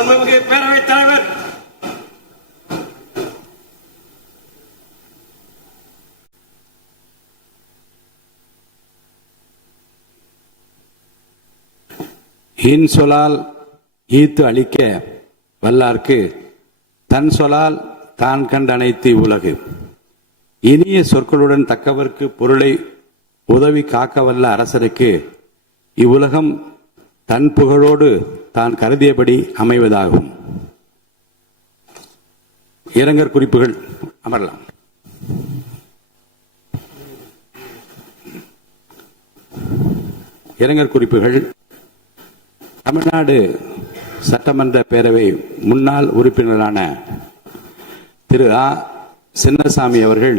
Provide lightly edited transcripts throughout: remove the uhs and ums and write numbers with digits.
மாண்புமிகு பேரவைத் தலைவர் இன்சொலால் ஈத்து அளிக்க வல்லார்க்கு தன் சொலால் தான் கண்டனைத்து உலகு. இனிய சொற்களுடன் தக்கவர்க்கு பொருளை உதவி காக்க வல்ல அரசருக்கு இவ்வுலகம் தன் புகழோடு தான் கருதியபடி அமைவதாகும். இரங்கற் குறிப்புகள் அமரலாம். இரங்கற் குறிப்புகள். தமிழ்நாடு சட்டமன்ற பேரவை முன்னாள் உறுப்பினரான திரு ஆ. சின்னசாமி அவர்கள்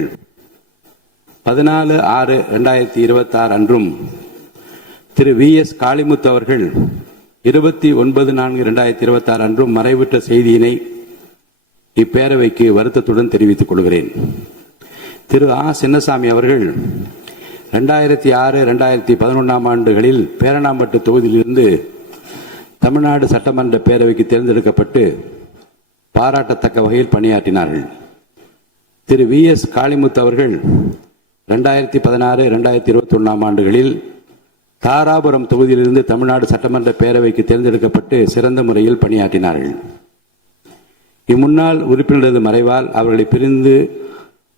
14/6/2026 அன்றும் திரு வி. எஸ். காளிமுத்து அவர்கள் 29/4/2026 அன்றும் மறைவுற்ற செய்தியினை இப்பேரவைக்கு வருத்தத்துடன் தெரிவித்துக் கொள்கிறேன். திரு ஆ. சின்னசாமி அவர்கள் 2006-2011 ஆண்டுகளில் பேரணாம்பட்டு தொகுதியிலிருந்து தமிழ்நாடு சட்டமன்ற பேரவைக்கு தேர்ந்தெடுக்கப்பட்டு பாராட்டத்தக்க வகையில் பணியாற்றினார்கள். திரு வி. எஸ். காளிமுத்து அவர்கள் 2016-2021 ஆண்டுகளில் தாராபுரம் தொகுதியிலிருந்து தமிழ்நாடு சட்டமன்ற பேரவைக்கு தேர்ந்தெடுக்கப்பட்டு சிறந்த முறையில் பணியாற்றினார்கள். இம்முன்னாள் உறுப்பினரது மறைவால் அவர்களை பிரிந்து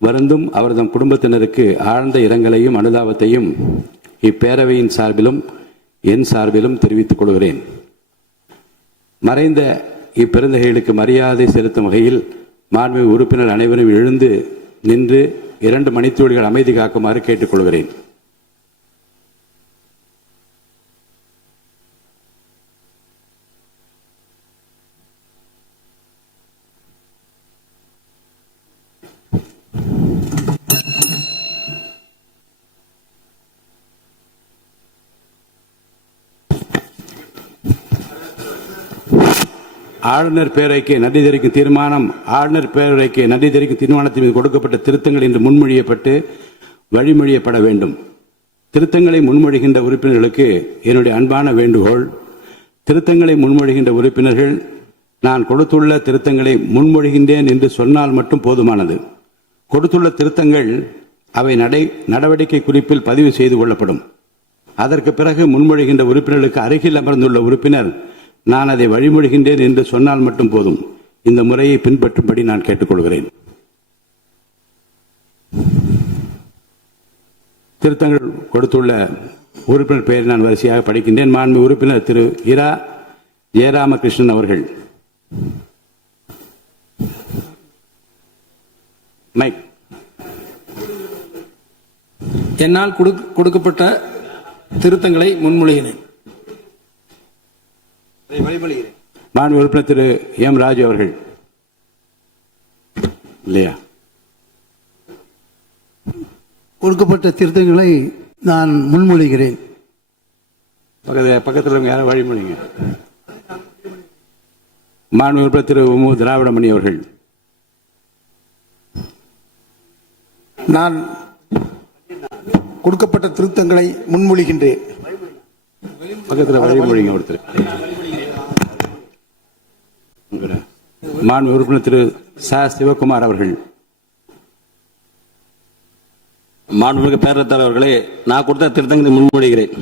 வருந்தும் அவரது குடும்பத்தினருக்கு ஆழ்ந்த இரங்கலையும் அனுதாபத்தையும் இப்பேரவையின் சார்பிலும் என் சார்பிலும் தெரிவித்துக் கொள்கிறேன். மறைந்த இப்பெருந்தகைகளுக்கு மரியாதை செலுத்தும் வகையில் மாண்புமிகு உறுப்பினர் அனைவரும் எழுந்து நின்று 2 மணித்துளிகள் அமைதி காக்குமாறு கேட்டுக்கொள்கிறேன். ஆளுநர் பேரவைக்கு நன்றி தெரிவிக்கும் தீர்மானம். ஆளுநர் பேரவைக்கு நன்றி தெரிவிக்கும் தீர்மானத்தின் மீது கொடுக்கப்பட்ட திருத்தங்கள் இன்று முன்மொழியப்பட்டு வழிமொழியப்பட வேண்டும். திருத்தங்களை முன்மொழிகின்ற உறுப்பினர்களுக்கு என்னுடைய அன்பான வேண்டுகோள். திருத்தங்களை முன்மொழிகின்ற உறுப்பினர்கள் நான் கொடுத்துள்ள திருத்தங்களை முன்மொழிகின்றேன் என்று சொன்னால் மட்டும் போதுமானது. கொடுத்துள்ள திருத்தங்கள் அவை நடவடிக்கை குறிப்பில் பதிவு செய்து கொள்ளப்படும். அதற்கு பிறகு முன்மொழிகின்ற உறுப்பினர்களுக்கு அருகில் அமர்ந்துள்ள உறுப்பினர் நான் அதை வழிமொழிகின்றேன் என்று சொன்னால் மட்டும் போதும். இந்த முறையை பின்பற்றும்படி நான் கேட்டுக்கொள்கிறேன். திருத்தங்கள் கொடுத்துள்ள உறுப்பினர் பெயரை நான் வரிசையாக படிக்கின்றேன். மாண்புமிகு உறுப்பினர் திரு இரா ஜெயராமகிருஷ்ணன் அவர்கள். மைக். என்னால் கொடுக்கப்பட்ட திருத்தங்களை முன்மொழிகிறேன். மாண்புமிகு உறுப்பினர் திரு எம். ராஜு அவர்கள். இல்லையா? கொடுக்கப்பட்ட திருத்தங்களை நான் முன்மொழிகிறேன். பக்கத்தில் யாரும் வழிமொழிங்க. மாண்புமிகு உறுப்பினர் திரு மு. திராவிடமணி அவர்கள். நான் கொடுக்கப்பட்ட திருத்தங்களை முன்மொழிகின்றேன். பக்கத்தில் வழிமொழிங்க ஒருத்தர். மாண்புமிகு உறுப்பினர் திரு ச. சிவகுமார் அவர்கள். மாண்புமிகு பேரவைத் தலைவர்களே, நான் கொடுத்த திருத்தங்களை முன்மொழிகிறேன்.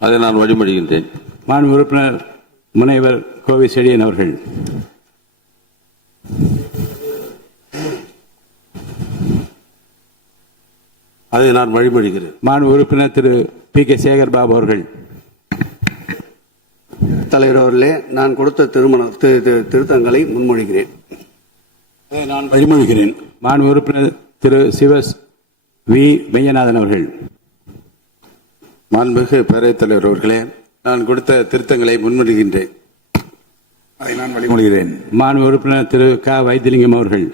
அதை நான் வழிமொழிகின்றேன். மாண்புமிகு உறுப்பினர் முனைவர் கோவை செழியன் அவர்கள். அதை நான் வழிமொழிகிறேன். மாண்புமிகு உறுப்பினர் திரு பி. கே. சேகர் பாபு அவர்கள். தலைவர் அவர்களே, நான் கொடுத்த திருத்தங்களை முன்மொழிகிறேன். நான் வழிமொழிகிறேன். மாண்புமிகு உறுப்பினர் திரு சிவஸ் வி. மெய்யநாதன் அவர்கள். மாண்புமிகு பேரவைத் தலைவர் அவர்களே, நான் கொடுத்த திருத்தங்களை முன்மொழிகின்றேன். அதை நான் வழிமொழிகிறேன். மாண்புமிகு உறுப்பினர் திரு க. வைத்திலிங்கம் அவர்கள்.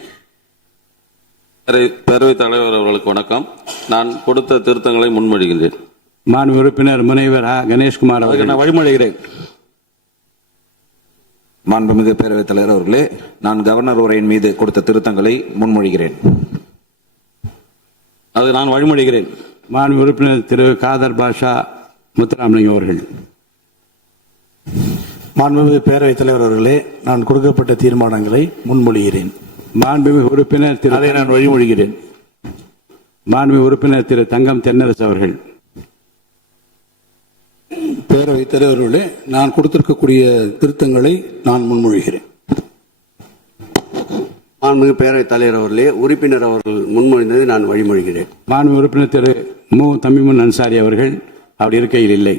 பேரவைத் தலைவர் அவர்களுக்கு வணக்கம். நான் கொடுத்த திருத்தங்களை முன்மொழிகின்றேன். மாண்புமிகு உறுப்பினர் முனைவர் ஆ. கணேஷ்குமார் அவர்கள். நான் வழிமொழிகிறேன். மாண்புமிகு பேரவைத் தலைவர் அவர்களே, நான் கவர்னர் உரையின் மீது கொடுத்த திருத்தங்களை முன்மொழிகிறேன். அதை நான் வழிமொழிகிறேன். மாண்புமிகு உறுப்பினர் திரு காதர் பாஷா முத்துராமலிங்கம் அவர்கள். மாண்புமிகு பேரவைத் தலைவர் அவர்களே, நான் கொடுக்கப்பட்ட தீர்மானங்களை முன்மொழிகிறேன். மாண்புமிகு உறுப்பினர் திரு அதை நான் வழிமொழிகிறேன். மாண்புமிகு உறுப்பினர் திரு தங்கம் தென்னரசு அவர்கள். பேரவைத் தலைவர் அவர்களே, நான் கொடுத்திருக்கக்கூடிய திருத்தங்களை நான் முன்மொழிகிறேன். மாண்புமிகு பேரவைத் தலைவர் அவர்களே, உறுப்பினர் அவர்கள் முன்மொழிந்ததை நான் வழிமொழிகிறேன். மாண்புமிகு உறுப்பினர் திரு மு தமிமுன் அன்சாரி அவர்கள் அவர் இருக்கையில் இல்லை.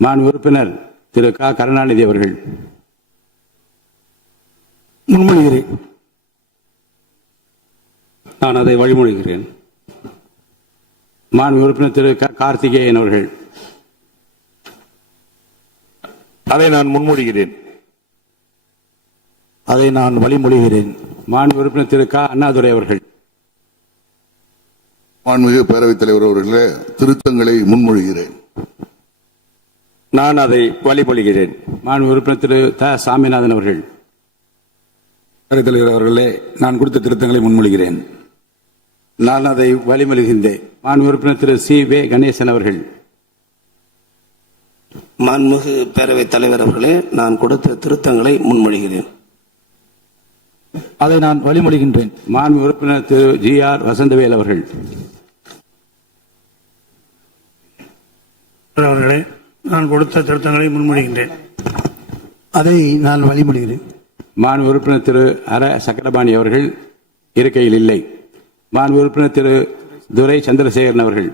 மாண்புமிகு உறுப்பினர் திரு க கருணாநிதி அவர்கள். முன்மொழிகிறேன். நான் அதை வழிமொழிகிறேன். மாண்புமிகு உறுப்பினர் திரு க கார்த்திகேயன் அவர்கள். அதை நான் முன்மொழிகிறேன். அதை நான் வழிமொழிகிறேன். மாண்புமிகு உறுப்பினர் திரு க அண்ணாதுரை அவர்கள். மாண்புமிகு பேரவைத் தலைவர் அவர்களே, திருத்தங்களை முன்மொழிகிறேன். நான் அதை வழிமொழிகிறேன். மாண்புமிகு உறுப்பினர் திரு த சாமிநாதன் அவர்கள். பேரவைத் தலைவர் அவர்களே, நான் கொடுத்த திருத்தங்களை முன்மொழிகிறேன். நான் அதை வழிமொழிகின்றேன். மாண்புமிகு உறுப்பினர் திரு சி வே கணேசன் அவர்கள். மாண்புமிகு பேரவைத் தலைவர் அவர்களே, நான் கொடுத்த திருத்தங்களை முன்மொழிகிறேன். அதை நான் வழிமொழிகின்றேன். மாண்புமிகு உறுப்பினர் திரு ஜி ஆர் வசந்தவேல் அவர்கள். அவர்களே, நான் கொடுத்த திருத்தங்களை முன்மொழிகின்றேன். அதை நான் வழிமொழிகிறேன். மாண்புமிகு உறுப்பினர் திரு அர சக்கரபாணி அவர்கள் இருக்கையில் இல்லை. மாண்புமிகு உறுப்பினர் திரு துரை சந்திரசேகரன் அவர்கள்.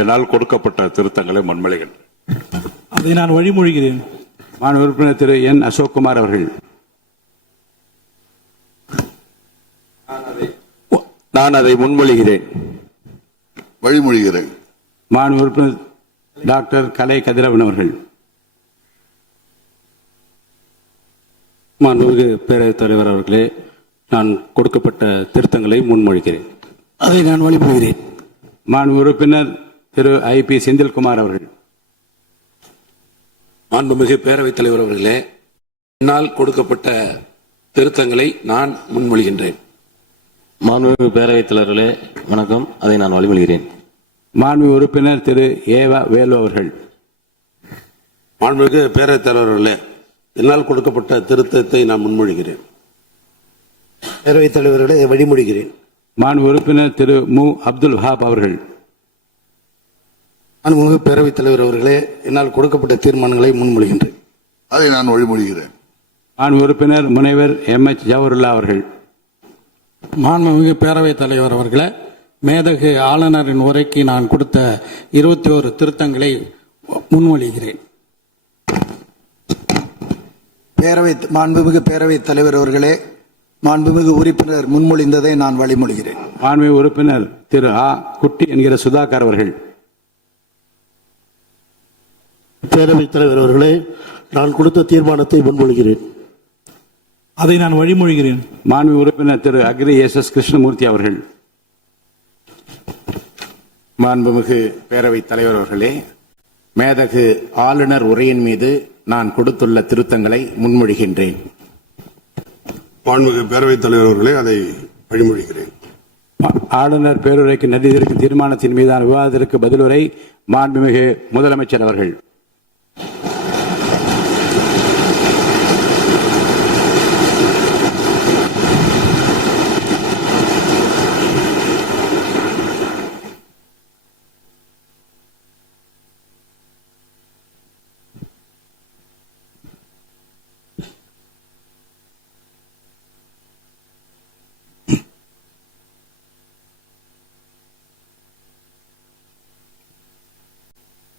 என்னால் கொடுக்கப்பட்ட திருத்தங்களை முன்மொழிகின்றேன். அதை நான் வழிமொழிகிறேன். மாண்புமிகு உறுப்பினர் திரு என் அசோக்குமார் அவர்கள். நான் அதை முன்மொழிகிறேன். வழிமொழிகிறேன். மாண்புமிகு உறுப்பினர் டாக்டர் கலை கதிரவன் அவர்கள். மாண்புமிகு பேரவைத் தலைவர் அவர்களே, நான் கொடுக்கப்பட்ட திருத்தங்களை முன்மொழிகிறேன். அதை நான் வழிமொழிகிறேன். மாண்புமிகு உறுப்பினர் திரு ஐ பி செந்தில்குமார் அவர்கள். மாண்புமிகு பேரவைத் தலைவர் அவர்களே, என்னால் கொடுக்கப்பட்ட திருத்தங்களை நான் முன்மொழிகின்றேன். மாண்புமிகு பேரவைத் தலைவர்களே, வணக்கம். அதை நான் வழிமொழிகிறேன். மாண்புமிகு உறுப்பினர் திரு ஏவா வேலு அவர்கள். மாண்புமிகு பேரவைத் தலைவர் அவர்களே, என்னால் கொடுக்கப்பட்ட திருத்தத்தை நான் முன்மொழிகிறேன். பேரவைத் தலைவர்களே, வழிமொழிகிறேன். மாண்புமிகு உறுப்பினர் திரு மு அப்துல் வஹாப் அவர்கள். மாண்புமிகு பேரவைத் தலைவர் அவர்களே, என்னால் கொடுக்கப்பட்ட தீர்மானங்களை முன்மொழிகின்றேன். அதை நான் வழிமொழிகிறேன். மாண்புமிகு உறுப்பினர் முனைவர் எம் எச் ஜவஹர்லா அவர்கள். மாண்புமிகு பேரவைத் தலைவர் அவர்களே, மேதகு ஆளுநரின் உரைக்கு நான் கொடுத்த 21 திருத்தங்களை முன்மொழிகிறேன். மாண்புமிகு பேரவைத் தலைவர் அவர்களே, மாண்புமிகு உறுப்பினர் முன்மொழிந்ததை நான் வழிமொழிகிறேன். மாண்புமிகு உறுப்பினர் திரு ஆ குட்டி என்கிற சுதாகர் அவர்கள். பேரவைத் தலைவர் அவர்களே, நான் கொடுத்த தீர்மானத்தை முன்மொழிகிறேன். அதை நான் வழிமொழிகிறேன். மாண்புமிகு உறுப்பினர் திரு அக்ரி எஸ் எஸ் கிருஷ்ணமூர்த்தி அவர்கள். மாண்புமிகு பேரவைத் தலைவர் அவர்களே, மேதகு ஆளுநர் உரையின் மீது நான் கொடுத்துள்ள திருத்தங்களை முன்மொழிகின்றேன். மாண்புமிகு பேரவைத் தலைவர் அவர்களே, அதை வழிமொழிகிறேன். ஆளுநர் பேருரைக்கு நன்றி தெரிவிக்கும் தீர்மானத்தின் மீதான விவாதத்திற்கு பதிலுரை மாண்புமிகு முதலமைச்சர் அவர்கள்.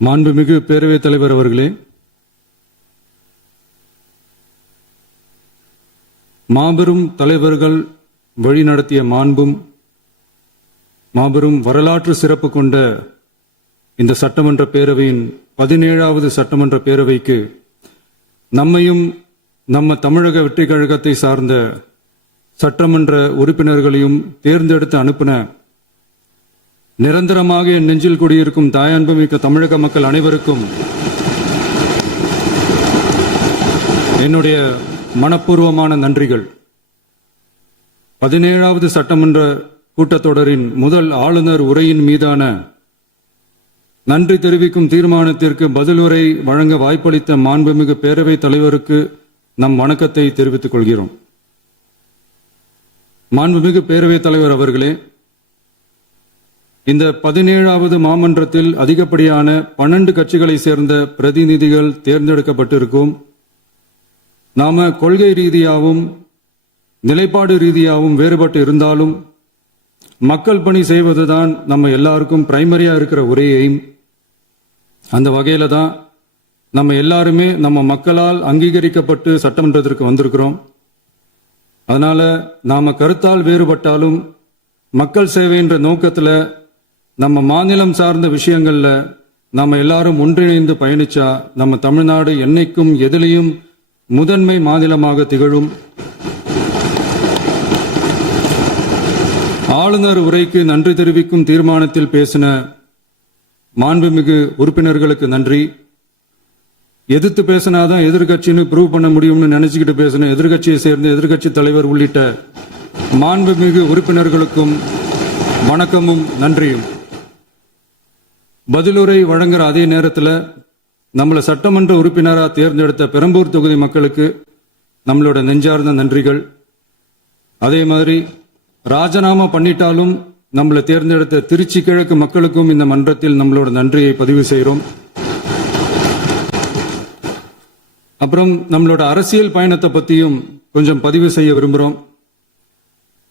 மாண்புமிகு பேரவைத் தலைவர் அவர்களே, மாபெரும் தலைவர்கள் வழிநடத்திய மாண்பும் மாபெரும் வரலாற்று சிறப்பு கொண்ட இந்த சட்டமன்ற பேரவையின் 17வது சட்டமன்ற பேரவைக்கு நம்மையும் நம்ம தமிழக வெற்றி கழகத்தை சார்ந்த சட்டமன்ற உறுப்பினர்களையும் தேர்ந்தெடுத்து அனுப்பின நிரந்தரமாக என் நெஞ்சில் குடியிருக்கும் தாயன்புமிக்க தமிழக மக்கள் அனைவருக்கும் என்னுடைய மனப்பூர்வமான நன்றிகள். 17வது சட்டமன்ற கூட்டத்தொடரின் முதல் ஆளுநர் உரையின் மீதான நன்றி தெரிவிக்கும் தீர்மானத்திற்கு பதிலுரை வழங்க வாய்ப்பளித்த மாண்புமிகு பேரவைத் தலைவருக்கு நம் வணக்கத்தை தெரிவித்துக் கொள்கிறோம். மாண்புமிகு பேரவைத் தலைவர் அவர்களே, இந்த 17வது மாமன்றத்தில் அதிகப்படியான 12 கட்சிகளை சேர்ந்த பிரதிநிதிகள் தேர்ந்தெடுக்கப்பட்டிருக்கும். நாம கொள்கை ரீதியாகவும் நிலைப்பாடு ரீதியாகவும் வேறுபட்டு இருந்தாலும் மக்கள் பணி செய்வதுதான் நம்ம எல்லாருக்கும் பிரைமரியா இருக்கிற ஒரே எய்ம். அந்த வகையில தான் நம்ம எல்லாருமே நம்ம மக்களால் அங்கீகரிக்கப்பட்டு சட்டமன்றத்திற்கு வந்திருக்கிறோம். அதனால நாம கருத்தால் வேறுபட்டாலும் மக்கள் சேவை என்ற நோக்கத்தில் நம்ம மாநிலம் சார்ந்த விஷயங்கள்ல நாம எல்லாரும் ஒன்றிணைந்து பயணிச்சா நம்ம தமிழ்நாடு என்னைக்கும் எதிலையும் முதன்மை மாநிலமாக திகழும். ஆளுநர் உரைக்கு நன்றி தெரிவிக்கும் தீர்மானத்தில் பேசின மாண்புமிகு உறுப்பினர்களுக்கு நன்றி. எதிர்த்து பேசினாதான் எதிர்கட்சின்னு ப்ரூவ் பண்ண முடியும்னு நினைச்சுக்கிட்டு பேசின எதிர்கட்சியை சேர்ந்த எதிர்கட்சி தலைவர் உள்ளிட்ட மாண்புமிகு உறுப்பினர்களுக்கும் வணக்கமும் நன்றியும். பதிலுரை வழங்குற அதே நேரத்தில் நம்மளை சட்டமன்ற உறுப்பினராக தேர்ந்தெடுத்த பெரம்பூர் தொகுதி மக்களுக்கு நம்மளோட நெஞ்சார்ந்த நன்றிகள். அதே மாதிரி ராஜினாமா பண்ணிட்டாலும் நம்மளை தேர்ந்தெடுத்த திருச்சி கிழக்கு மக்களுக்கும் இந்த மன்றத்தில் நம்மளோட நன்றியை பதிவு செய்கிறோம். அப்புறம் நம்மளோட அரசியல் பயணத்தை பத்தியும் கொஞ்சம் பதிவு செய்ய விரும்புகிறோம்.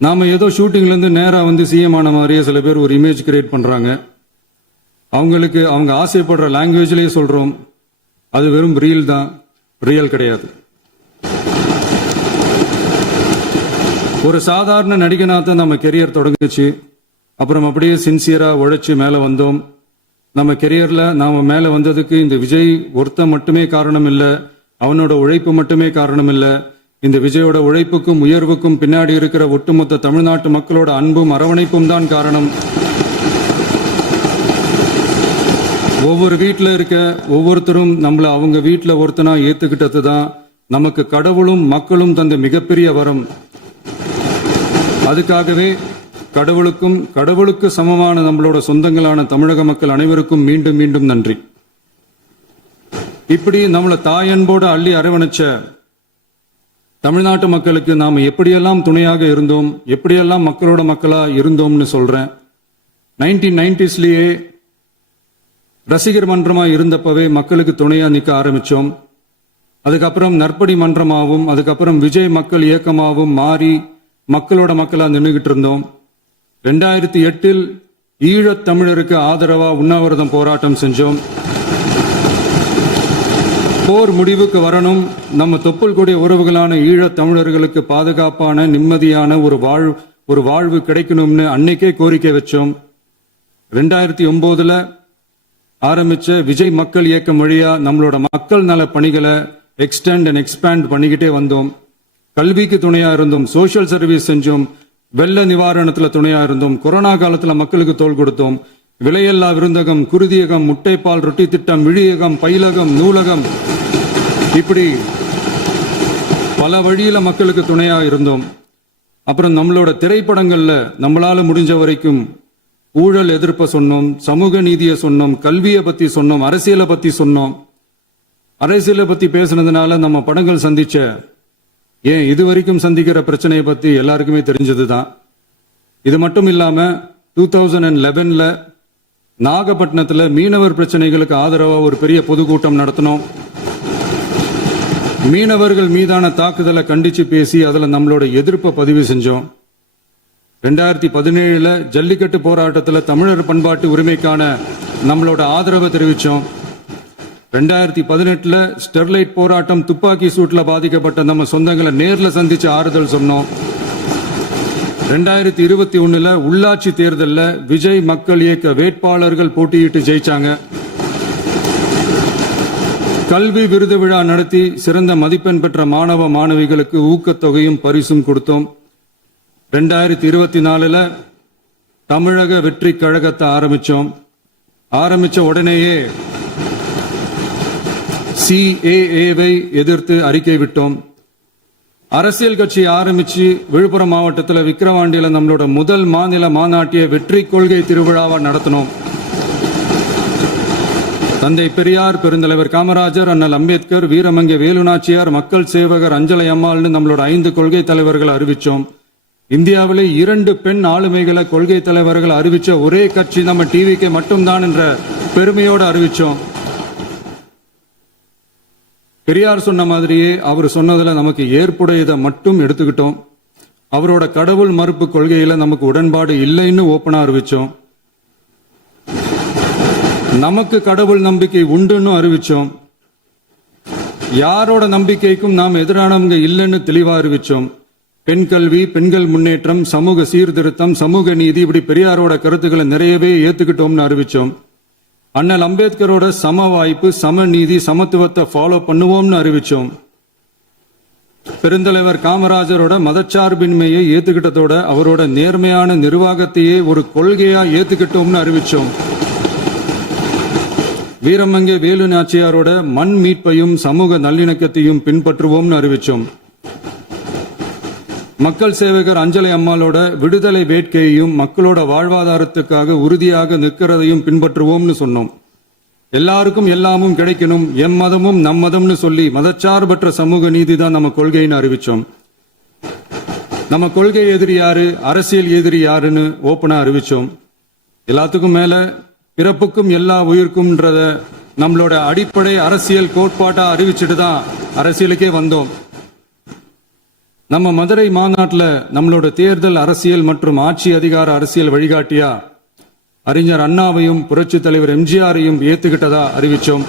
நாம ஏதோ ஷூட்டிங்ல இருந்து நேரா வந்து சிஎம் ஆன மாதிரியே சில பேர் ஒரு இமேஜ் கிரியேட் பண்றாங்க. அவங்களுக்கு அவங்க ஆசைப்படுற லாங்குவேஜ்லயே சொல்றோம், அது வெறும் ரீல் தான், ரியல் கிடையாது. ஒரு சாதாரண நடிகனாக நம்ம கெரியர் தொடங்குச்சு. அப்புறம் அப்படியே சின்சியரா உழைச்சு மேல வந்தோம். நம்ம கெரியர்ல நாம மேல வந்ததுக்கு இந்த விஜய் ஒருத்தன் மட்டுமே காரணம் இல்ல, அவனோட உழைப்பு மட்டுமே காரணம் இல்ல. இந்த விஜயோட உழைப்புக்கும் உயர்வுக்கும் பின்னாடி இருக்கிற ஒட்டுமொத்த தமிழ்நாட்டு மக்களோட அன்பும் அரவணைப்பும் தான் காரணம். ஒவ்வொரு வீட்டில் இருக்க ஒவ்வொருத்தரும் நம்மள அவங்க வீட்டில் ஒருத்தனா ஏத்துக்கிட்டது தான் நமக்கு கடவுளும் மக்களும் தந்த மிகப்பெரிய வரம். அதுக்காகவே கடவுளுக்கு சமமான நம்மளோட சொந்தங்களான தமிழக மக்கள் அனைவருக்கும் மீண்டும் மீண்டும் நன்றி. இப்படி நம்மள தாயன்போடு அள்ளி அரவணைச்ச தமிழ்நாட்டு மக்களுக்கு நாம எப்படியெல்லாம் துணையாக இருந்தோம், எப்படியெல்லாம் மக்களோட மக்களா இருந்தோம்னு சொல்றேன். 1990ஸ்லயே ரசிகர் மன்றமா இருந்தப்பவே மக்களுக்கு துணையா நிக்க ஆரம்பிச்சோம். அதுக்கப்புறம் நற்படி மன்றமாகவும் அதுக்கப்புறம் விஜய் மக்கள் இயக்கமாகவும் மாறி மக்களோட மக்களா நின்றுகிட்டு இருந்தோம். 2008 ஈழத் தமிழருக்கு ஆதரவா உண்ணாவிரதம் போராட்டம் செஞ்சோம். போர் முடிவுக்கு வரணும், நம்ம தொப்புள் கூடிய உறவுகளான ஈழத் தமிழர்களுக்கு பாதுகாப்பான நிம்மதியான ஒரு வாழ்வு கிடைக்கணும்னு அன்னைக்கே கோரிக்கை வச்சோம். 2009 ஆரம்பிச்ச விஜய் மக்கள் இயக்கம் வழியா நம்மளோட மக்கள் நல பணிகளை எக்ஸ்டெண்ட் அண்ட் எக்ஸ்பேண்ட் பண்ணிக்கிட்டே வந்தோம். கல்விக்கு துணையா இருந்தோம், சோசியல் சர்வீஸ் செஞ்சோம், வெள்ள நிவாரணத்துல துணையா இருந்தோம், கொரோனா காலத்துல மக்களுக்கு தோள் கொடுத்தோம். விலையில்லா விருந்தகம், குருதியகம், முட்டைப்பால் ரொட்டி திட்டம், விழியகம், பயிலகம், நூலகம், இப்படி பல வழியில மக்களுக்கு துணையா இருந்தோம். அப்புறம் நம்மளோட திரைப்படங்கள்ல நம்மளால முடிஞ்ச வரைக்கும் ஊழல் எதிர்ப்ப சொன்னோம், சமூக நீதியை சொன்னோம், கல்வியை பத்தி சொன்னோம், அரசியலை பத்தி சொன்னோம். அரசியலை பத்தி பேசுனதுனால நம்ம படங்கள் சந்திச்ச இதுவரைக்கும் சந்திக்கிற பிரச்சனையை பத்தி எல்லாருக்குமே தெரிஞ்சதுதான். இது மட்டும் இல்லாம 2011 நாகப்பட்டினத்துல மீனவர் பிரச்சனைகளுக்கு ஆதரவா ஒரு பெரிய பொதுக்கூட்டம் நடத்தினோம். மீனவர்கள் மீதான தாக்குதலை கண்டிச்சு பேசி அதுல நம்மளோட எதிர்ப்பை பதிவு செஞ்சோம். 2017 ஜல்லிக்கட்டு போராட்டத்தில் தமிழர் பண்பாட்டு உரிமைக்கான நம்மளோட ஆதரவை தெரிவிச்சோம். 2018 ஸ்டெர்லைட் போராட்டம், துப்பாக்கி சூட்ல பாதிக்கப்பட்ட நம்ம சொந்தங்களை நேர்ல சந்திச்சு ஆறுதல் சொன்னோம். 2021 உள்ளாட்சி தேர்தலில் விஜய் மக்கள் இயக்க வேட்பாளர்கள் போட்டியிட்டு ஜெயிச்சாங்க. கல்வி விருது விழா நடத்தி சிறந்த மதிப்பெண் பெற்ற மாணவ மாணவிகளுக்கு ஊக்கத்தொகையும் பரிசும் கொடுத்தோம். 2024 தமிழக வெற்றி கழகத்தை ஆரம்பிச்ச உடனேயே CAA-வை எதிர்த்து அறிக்கை விட்டோம். அரசியல் கட்சி ஆரம்பிச்சு விழுப்புரம் மாவட்டத்தில் விக்கிரவாண்டியில நம்மளோட முதல் மாநில மாநாட்டிய வெற்றி கொள்கை திருவிழாவை நடத்தினோம். தந்தை பெரியார், பெருந்தலைவர் காமராஜர், அண்ணல் அம்பேத்கர், வீரமங்கை வேலுநாச்சியார், மக்கள் சேவகர் அஞ்சலை அம்மாள்னு நம்மளோட 5 கொள்கை தலைவர்களை அறிவிச்சோம். இந்தியாவிலே 2 பெண் ஆளுமைகளை கொள்கை தலைவர்கள் அறிவிச்ச ஒரே கட்சி நம்ம டிவிக்கு மட்டும்தான் என்ற பெருமையோடு அறிவிச்சோம். பெரியார் சொன்ன மாதிரியே அவர் சொன்னதுல நமக்கு ஏற்புடையதை மட்டும் எடுத்துக்கிட்டோம். அவரோட கடவுள் மறுப்பு கொள்கையில நமக்கு உடன்பாடு இல்லைன்னு ஓப்பனா அறிவிச்சோம். நமக்கு கடவுள் நம்பிக்கை உண்டுன்னு அறிவிச்சோம். யாரோட நம்பிக்கைக்கும் நாம் எதிரானவங்க இல்லைன்னு தெளிவா அறிவிச்சோம். பெண் கல்வி, பெண்கள் முன்னேற்றம், சமூக சீர்திருத்தம், சமூக நீதி, இப்படி பெரியாரோட கருத்துக்களை நிறையவே ஏத்துக்கிட்டோம்னு அறிவிச்சோம். அண்ணல் அம்பேத்கரோட சம வாய்ப்பு, சமநீதி, சமத்துவத்தை ஃபாலோ பண்ணுவோம்னு அறிவிச்சோம். பெருந்தலைவர் காமராஜரோட மதச்சார்பின்மையை ஏத்துக்கிட்டதோட அவரோட நேர்மையான நிர்வாகத்தையே ஒரு கொள்கையா ஏத்துக்கிட்டோம்னு அறிவிச்சோம். வீரமங்கை வேலு நாச்சியாரோட மண் மீட்பையும் சமூக நல்லிணக்கத்தையும் பின்பற்றுவோம்னு அறிவிச்சோம். மக்கள் சேவகர் அஞ்சலை அம்மாளோட விடுதலை வேட்கையையும் மக்களோட வாழ்வாதாரத்துக்காக உறுதியாக நிற்கிறதையும் பின்பற்றுவோம்னு சொன்னோம். எல்லாருக்கும் எல்லாமும் கிடைக்கணும், எம் மதமும் நம் மதம்னு சொல்லி மதச்சார்பற்ற சமூக நீதி தான் நம்ம கொள்கைன்னு அறிவிச்சோம். நம்ம கொள்கை எதிரி யாரு, அரசியல் எதிரி யாருன்னு ஓப்பனா அறிவிச்சோம். எல்லாத்துக்கும் மேல பிறப்புக்கும் எல்லா உயிர்க்கும்ன்றத நம்மளோட அடிப்படை அரசியல் கோட்பாட்டா அறிவிச்சுட்டு தான் அரசியலுக்கே வந்தோம். நம்ம மதுரை மாநாட்டில் நம்மளோட தேர்தல் அரசியல் மற்றும் ஆட்சி அதிகார அரசியல் வழிகாட்டியா அறிஞர் அண்ணாவையும் புரட்சி தலைவர் எம்ஜிஆரையும் ஏத்துக்கிட்டதா அறிவிச்சோம்.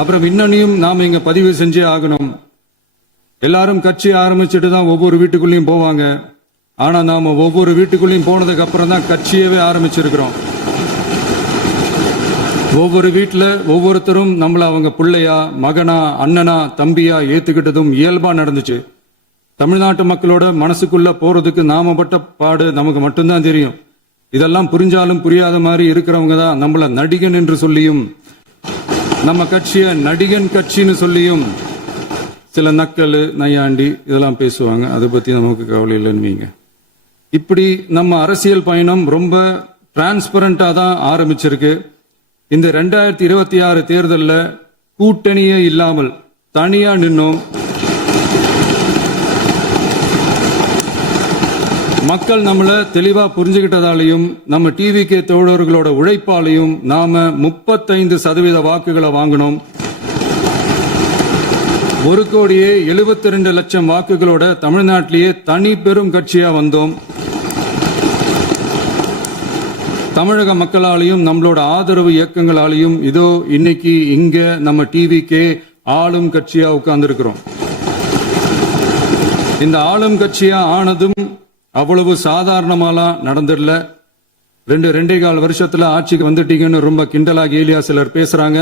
அப்புறம் இன்னனையும் நாம இங்க பதிவு செஞ்சே ஆகணும். எல்லாரும் கட்சி ஆரம்பிச்சுட்டு தான் ஒவ்வொரு வீட்டுக்குள்ளேயும் போவாங்க. ஆனா நாம ஒவ்வொரு வீட்டுக்குள்ளேயும் போனதுக்கு அப்புறம் தான் கட்சியவே ஆரம்பிச்சிருக்கிறோம். ஒவ்வொரு வீட்டுல ஒவ்வொருத்தரும் நம்மள அவங்க பிள்ளையா, மகனா, அண்ணனா, தம்பியா ஏத்துக்கிட்டதும் இயல்பா நடந்துச்சு. தமிழ்நாட்டு மக்களோட மனசுக்குள்ள போறதுக்கு நாம பட்ட பாடு நமக்கு மட்டும்தான் தெரியும். இதெல்லாம் புரிஞ்சாலும் புரியாத மாதிரி இருக்கிறவங்க தான் நம்மள நடிகன் என்று சொல்லியும் நம்ம கட்சிய நடிகன் கட்சின்னு சொல்லியும் சில நக்கல், நையாண்டி இதெல்லாம் பேசுவாங்க. அதை பத்தி நமக்கு கவலை இல்லைன்னு. இப்படி நம்ம அரசியல் பயணம் ரொம்ப டிரான்ஸ்பரண்டா தான் ஆரம்பிச்சிருக்கு. இந்த 2026 தேர்தலில் கூட்டணியே இல்லாமல் தனியா நின்னோம். மக்கள் நம்மள தெளிவா புரிஞ்சுகிட்டதாலையும் நம்ம டிவிகே தோழர்களோட உழைப்பாலையும் நாம 35% வாக்குகளை வாங்கினோம். 1,72,00,000 வாக்குகளோட தமிழ்நாட்டிலேயே தனி பெரும் கட்சியா வந்தோம். தமிழக மக்களாலையும் நம்மளோட ஆதரவு இயக்கங்களாலையும் இதோ இன்னைக்கு இங்க நம்ம டிவிகே ஆளும் கட்சியா உட்கார்ந்துருக்கிறோம். இந்த ஆளும் கட்சியா ஆனதும் அவ்வளவு சாதாரணமாலாம் நடந்துடல. 2.25 வருஷத்துல ஆட்சிக்கு வந்துட்டீங்கன்னு ரொம்ப கிண்டலா கேலியா சிலர் பேசுறாங்க.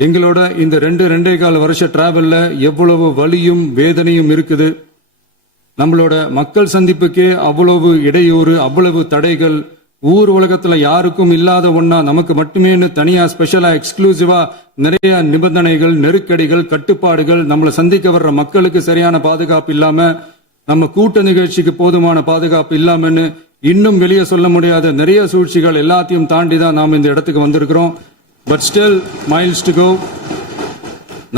எங்களோட இந்த 2.25 வருஷ டிராவல்ல எவ்வளவு வலியும் வேதனையும் இருக்குது. நம்மளோட மக்கள் சந்திப்புக்கே அவ்வளவு இடையூறு, அவ்வளவு தடைகள், ஊர் உலகத்துல யாருக்கும் இல்லாத ஒன்னா நமக்கு மட்டுமே தனியா ஸ்பெஷலா எக்ஸ்க்ளூசிவா நிறைய நிபந்தனைகள், நெருக்கடிகள், கட்டுப்பாடுகள், நம்மளை சந்திக்க வர்ற மக்களுக்கு சரியான பாதுகாப்பு இல்லாம, நம்ம கூட்ட நிகழ்ச்சிக்கு போதுமான பாதுகாப்பு இல்லாமன்னு இன்னும் வெளியே சொல்ல முடியாத நிறைய சூழ்ச்சிகள் எல்லாத்தையும் தாண்டி தான் நாம் இந்த இடத்துக்கு வந்திருக்கிறோம். But still miles to go.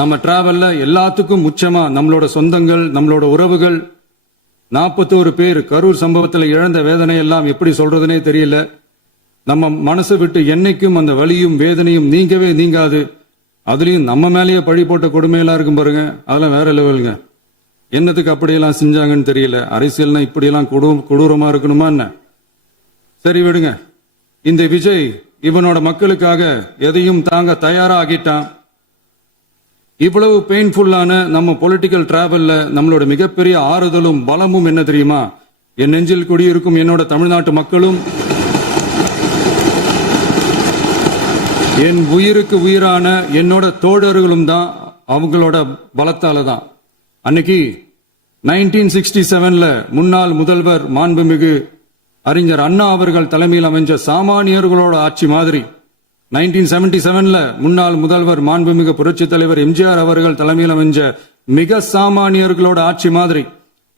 நம்ம டிராவல்ல எல்லாத்துக்கும் உச்சமா நம்மளோட சொந்தங்கள், நம்மளோட உறவுகள். 41 பேர் கரூர் சம்பவத்தில் இழந்த வேதனை எல்லாம் எப்படி சொல்றதுனே தெரியல. நம்ம மனசு விட்டு என்னைக்கும் அந்த வலியும் வேதனையும் நீங்கவே நீங்காது. அதுலயும் நம்ம மேலேயே பழி போட்ட கொடுமையெல்லாம் இருக்கும் பாருங்க, அதெல்லாம் வேற லெவலுங்க. என்னத்துக்கு அப்படியெல்லாம் செஞ்சாங்கன்னு தெரியல. அரசியல்னா இப்படியெல்லாம் கொடூரமா இருக்கணுமா என்ன? சரி விடுங்க. இந்த விஜய் இவனோட மக்களுக்காக எதையும் தாங்க தயாராகிட்டான். இவ்வளவு பெயின்ஃபுல்லான நம்ம பொலிட்டிக்கல் டிராவல்ல நம்மளோட மிகப்பெரிய ஆறுதலும் பலமும் என்ன தெரியுமா? என் நெஞ்சில் குடியிருக்கும் என்னோட தமிழ்நாட்டு மக்களும், என் உயிருக்கு உயிரான என்னோட தோழர்களும் தான். அவங்களோட பலத்தால தான். அன்னைக்கு 1967 முன்னாள் முதல்வர் மாண்புமிகு அறிஞர் அண்ணா அவர்கள் தலைமையில் அமைஞ்ச சாமானியர்களோட ஆட்சி மாதிரி, 1977 முன்னாள் முதல்வர் மாண்புமிகு புரட்சி தலைவர் எம்ஜிஆர் அவர்கள் தலைமையில் அமைஞ்ச மிக சாமானியர்களோட ஆட்சி மாதிரி,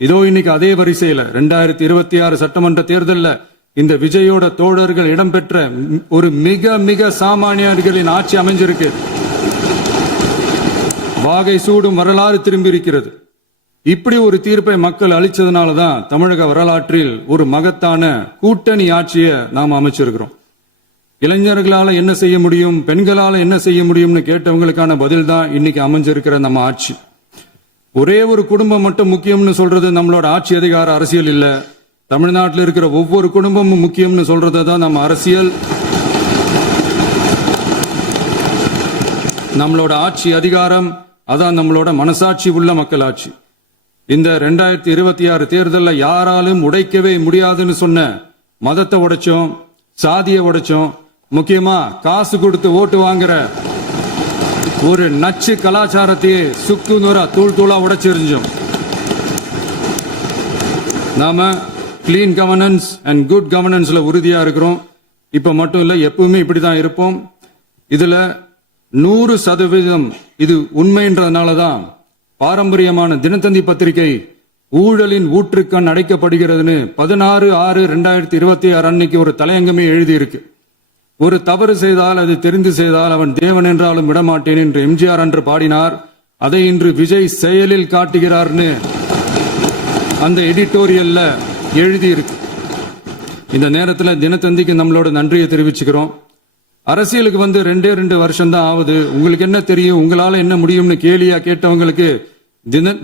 இதோ இன்னைக்கு அதே வரிசையில 2026 சட்டமன்ற தேர்தலில் இந்த விஜயோட தோழர்கள் இடம்பெற்ற ஒரு மிக மிக சாமானியர்களின் ஆட்சி அமைஞ்சிருக்கு. வாகை சூடும் வரலாறு திரும்பி இருக்கிறது. இப்படி ஒரு தீர்ப்பை மக்கள் அளிச்சதுனாலதான் தமிழக வரலாற்றில் ஒரு மகத்தான கூட்டணி ஆட்சியை நாம் அமைச்சிருக்கிறோம். இளைஞர்களால என்ன செய்ய முடியும், பெண்களால என்ன செய்ய முடியும்னு கேட்டவங்களுக்கான பதில் தான் இன்னைக்கு அமைஞ்சிருக்கிற நம்ம ஆட்சி. ஒரே ஒரு குடும்பம் மட்டும் முக்கியம்னு சொல்றது நம்மளோட ஆட்சி அதிகார அரசியல் இல்ல. தமிழ்நாட்டில் இருக்கிற ஒவ்வொரு குடும்பமும் முக்கியம்னு சொல்றது தான் நம்ம அரசியல். நம்மளோட ஆட்சி அதிகாரம் அதான் நம்மளோட மனசாட்சி உள்ள மக்களாட்சி. இந்த 2026 தேர்தலில் யாராலும் உடைக்கவே முடியாதுன்னு சொன்ன மதத்தை உடைச்சோம், சாதியை உடைச்சோம், முக்கியமா காசு கொடுத்து ஓட்டு வாங்குற ஒரு நச்சு கலாச்சாரத்தையே சுக்கு நூறா தூள் தூளா உடைச்சிருந்தோம். நாம கிளீன் கவர்னன்ஸ் அண்ட் குட் கவர்னன்ஸ்ல உறுதியா இருக்கிறோம். இப்ப மட்டும் இல்ல, எப்பவுமே இப்படிதான் இருப்போம். இதுல 100% இது உண்மைன்றதுனாலதான் பாரம்பரியமான தினத்தந்தி பத்திரிகை ஊழலின் ஊற்றுக்கண் அடைக்கப்படுகிறதுன்னு 16/6/2026 அன்னைக்கு ஒரு தலையங்கமே எழுதியிருக்கு. ஒரு தவறு செய்தால், அது தெரிந்து செய்தால் அவன் தேவன் என்றாலும் விடமாட்டேன் என்று எம்ஜிஆர் அன்று பாடினார். அதை இன்று விஜய் செயலில் காட்டுகிறார்னு அந்த எடிட்டோரியல்ல எழுதியிருக்கு. இந்த நேரத்தில் தினத்தந்திக்கு நம்மளோட நன்றியை தெரிவிச்சுக்கிறோம். அரசியலுக்கு வந்து 2 வருஷம் தான் ஆகுது, உங்களுக்கு என்ன தெரியும், உங்களால என்ன முடியும்னு கேலியா கேட்டவங்களுக்கு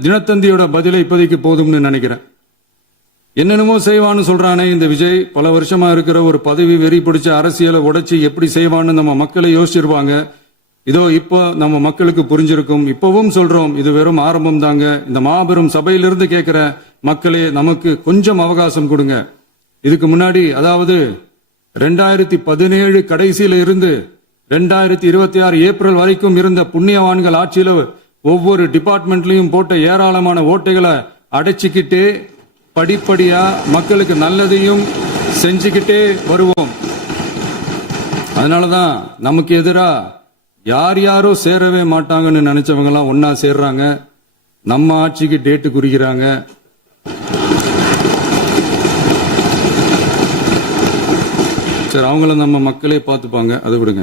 தினத்தந்தியோட பதிலை இப்போதைக்கு போதும்னு நினைக்கிறேன். என்னென்னமோ செய்வான்னு சொல்றானே இந்த விஜய், பல வருஷமா இருக்கிற ஒரு பதவி வெறி பிடிச்ச அரசியலை உடைச்சு எப்படி செய்வான்னு நம்ம மக்களை யோசிச்சிருவாங்க. இதோ இப்போ நம்ம மக்களுக்கு புரிஞ்சிருக்கும். இப்பவும் சொல்றோம், இது வெறும் ஆரம்பம் தாங்க. இந்த மாபெரும் சபையிலிருந்து கேட்கிற மக்களே, நமக்கு கொஞ்சம் அவகாசம் கொடுங்க. இதுக்கு முன்னாடி, அதாவது 2017 கடைசியில இருந்து 2026 ஏப்ரல் வரைக்கும் இருந்த புண்ணியவான்கள் ஆட்சியில ஒவ்வொரு டிபார்ட்மெண்ட்லயும் போட்ட ஏராளமான ஓட்டைகளை அடைச்சிக்கிட்டே படிப்படியா மக்களுக்கு நல்லதையும் செஞ்சுக்கிட்டே வருவோம். அதனாலதான் நமக்கு எதிரா யார் யாரோ சேரவே மாட்டாங்கன்னு நினைச்சவங்க எல்லாம் ஒன்னா சேர்றாங்க. நம்ம ஆட்சிக்கு டேட்டு குறிக்கிறாங்க. சரி, அவங்கள நம்ம மக்களே பார்த்துப்பாங்க, அதை விடுங்க.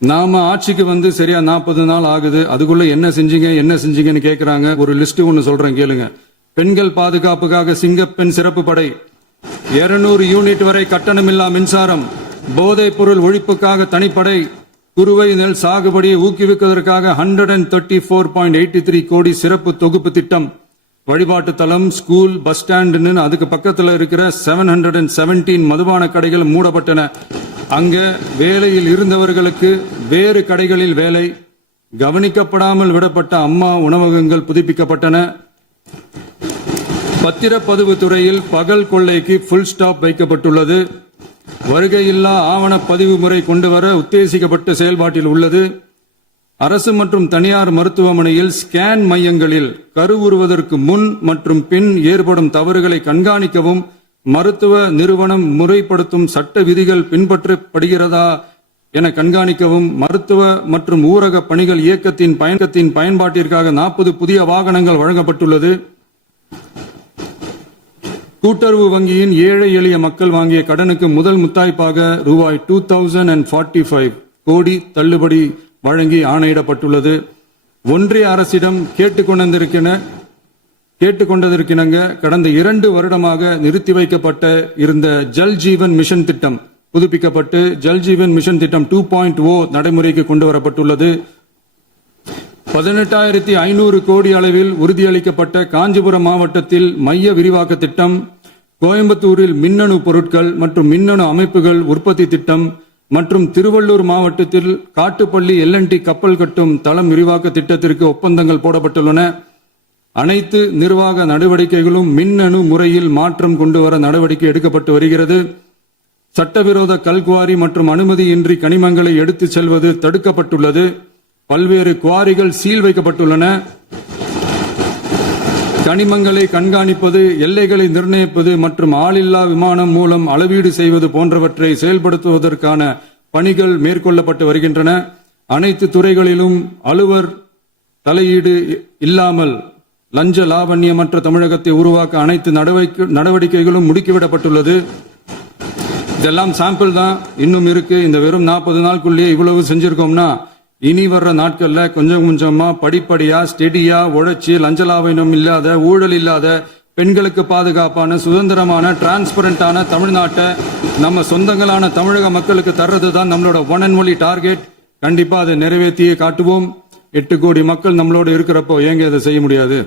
நாம ஆட்சிக்கு வந்து சரியா 40 நாள் ஆகுது. அதுக்குள்ள என்ன செஞ்சீங்கன்னு கேக்குறாங்க. ஒரு லிஸ்ட் ஒன்னு சொல்றேன் கேளுங்க. பெண்கள் பாதுகாப்புக்காக சிங்கப்பெண் சிறப்பு படை, 200 யூனிட் வரை கட்டணமில்லா மின்சாரம், போதைப் பொருள் ஒழிப்புக்காக தனிப்படை, குறுவை நெல் சாகுபடியை ஊக்குவிப்பதற்காக 134.83 கோடி சிறப்பு தொகுப்பு திட்டம், வழிபாட்டு தலம், ஸ்கூல், பஸ் ஸ்டாண்டுன்னு அதுக்கு பக்கத்துல இருக்கிற 717 மதுபான கடைகள் மூடப்பட்டன. அங்க வேலையில் இருந்தவர்களுக்கு வேறு கடைகளில் வேலை, கவனிக்கப்படாமல் விடப்பட்ட அம்மா உணவகங்கள் புதுப்பிக்கப்பட்டன. பத்திரப்பதிவு துறையில் பகல் கொள்ளைக்கு புல் ஸ்டாப் வைக்கப்பட்டுள்ளது. வருகையில்லா ஆவண பதிவு முறை கொண்டுவர உத்தேசிக்கப்பட்ட செயல்பாட்டில் உள்ளது. அரசு மற்றும் தனியார் மருத்துவமனையில் ஸ்கேன் மையங்களில் கருவுறுவதற்கு முன் மற்றும் பின் ஏற்படும் தவறுகளை கண்காணிக்கவும், மருத்துவ நிறுவனம் முறைப்படுத்தும் சட்ட விதிகள் பின்பற்றப்படுகிறதா என கண்காணிக்கவும், மருத்துவ மற்றும் ஊரக பணிகள் இயக்கத்தின் பயன்பாட்டிற்காக 40 புதிய வாகனங்கள் வழங்கப்பட்டுள்ளது. கூட்டுறவு வங்கியின் ஏழை எளிய மக்கள் வாங்கிய கடனுக்கு முதல் முத்தாய்ப்பாக ரூபாய் 2045 கோடி தள்ளுபடி வழங்கி ஆணையிடப்பட்டுள்ளது. ஒன்றிய அரசிடம் கேட்டுக்கொண்டதற்கிணங்க கடந்த 2 வருடமாக நிறுத்தி வைக்கப்பட்ட இருந்த ஜல் ஜீவன் மிஷன் திட்டம் புதுப்பிக்கப்பட்டு ஜல் ஜீவன் மிஷன் திட்டம் 2.0 நடைமுறைக்கு கொண்டு வரப்பட்டுள்ளது. 18,500 கோடி அளவில் உறுதியளிக்கப்பட்ட காஞ்சிபுரம் மாவட்டத்தில் மைய விரிவாக்க திட்டம், கோயம்புத்தூரில் மின்னணு பொருட்கள் மற்றும் மின்னணு அமைப்புகள் உற்பத்தி திட்டம் மற்றும் திருவள்ளூர் மாவட்டத்தில் காட்டுப்பள்ளி LNT கப்பல் கட்டும் தளம் விரிவாக்க திட்டத்திற்கு ஒப்பந்தங்கள் போடப்பட்டுள்ளன. அனைத்து நிர்வாக நடவடிக்கைகளும் மின்னணு முறையில் மாற்றம் கொண்டு வர நடவடிக்கை எடுக்கப்பட்டு வருகிறது. சட்டவிரோத கல்குவாரி மற்றும் அனுமதியின்றி கனிமங்களை எடுத்துச் செல்வது தடுக்கப்பட்டுள்ளது. பல்வேறு குவாரிகள் சீல் வைக்கப்பட்டுள்ளன. கனிமங்களை கண்காணிப்பது, எல்லைகளை நிர்ணயிப்பது மற்றும் ஆளில்லா விமானம் மூலம் அளவீடு செய்வது போன்றவற்றை செயல்படுத்துவதற்கான பணிகள் மேற்கொள்ளப்பட்டு வருகின்றன. அனைத்து துறைகளிலும் அலுவலர் தலையீடு இல்லாமல் லஞ்ச லாவண்யமற்ற தமிழகத்தை உருவாக்க அனைத்து நடவடிக்கைகளும் முடுக்கிவிடப்பட்டுள்ளது. இதெல்லாம் சாம்பிள் தான், இன்னும் இருக்கு. இந்த வெறும் 40 நாளுக்குள்ளேயே இவ்வளவு செஞ்சிருக்கோம்னா இனி வர்ற நாட்கள்ல கொஞ்சம் கொஞ்சமா படிப்படியா ஸ்டெடியா உழைச்சி லஞ்சலாவணம் இல்லாத ஊழல் இல்லாத பெண்களுக்கு பாதுகாப்பான சுதந்திரமான டிரான்ஸ்பரண்டான தமிழ்நாட்டை நம்ம சொந்தங்களான தமிழக மக்களுக்கு தர்றது தான் நம்மளோட ஒன் அண்ட் ஒன்லி டார்கெட். கண்டிப்பா அதை நிறைவேற்றியே காட்டுவோம். 8 கோடி மக்கள் நம்மளோட இருக்கிறப்போ ஏங்க இதை செய்ய முடியாது?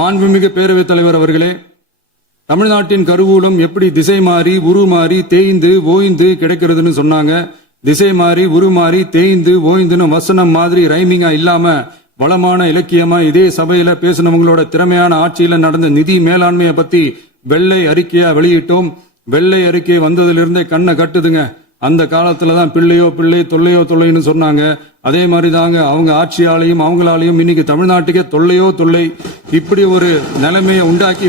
மாண்புமிகு பேரவைத் தலைவர் அவர்களே, தமிழ்நாட்டின் கருவூலம் எப்படி திசை மாறி உருமாறி தேய்ந்து ஓய்ந்து கிடைக்கிறதுன்னு சொன்னாங்க. திசை மாறி உருமாறி தேய்ந்து ஓய்ந்துன்னு வசனம் மாதிரி ரைமிங்கா இல்லாம வளமான இலக்கியமா இதே சபையில பேசினவங்களோட திறமையான ஆட்சியில நடந்த நிதி மேலாண்மையை பத்தி வெள்ளை அறிக்கையா வெளியிட்டோம். வெள்ளை அறிக்கை வந்ததிலிருந்தே கண்ணை கட்டுதுங்க. அந்த காலத்துலதான் பிள்ளையோ பிள்ளை தொல்லையோ தொல்லைன்னு சொன்னாங்க. அதே மாதிரி தாங்க அவங்க ஆட்சியாலையும் அவங்களாலையும் இன்னைக்கு தமிழ்நாட்டுக்கே தொல்லையோ தொல்லை. இப்படி ஒரு நிலைமையை உண்டாக்கி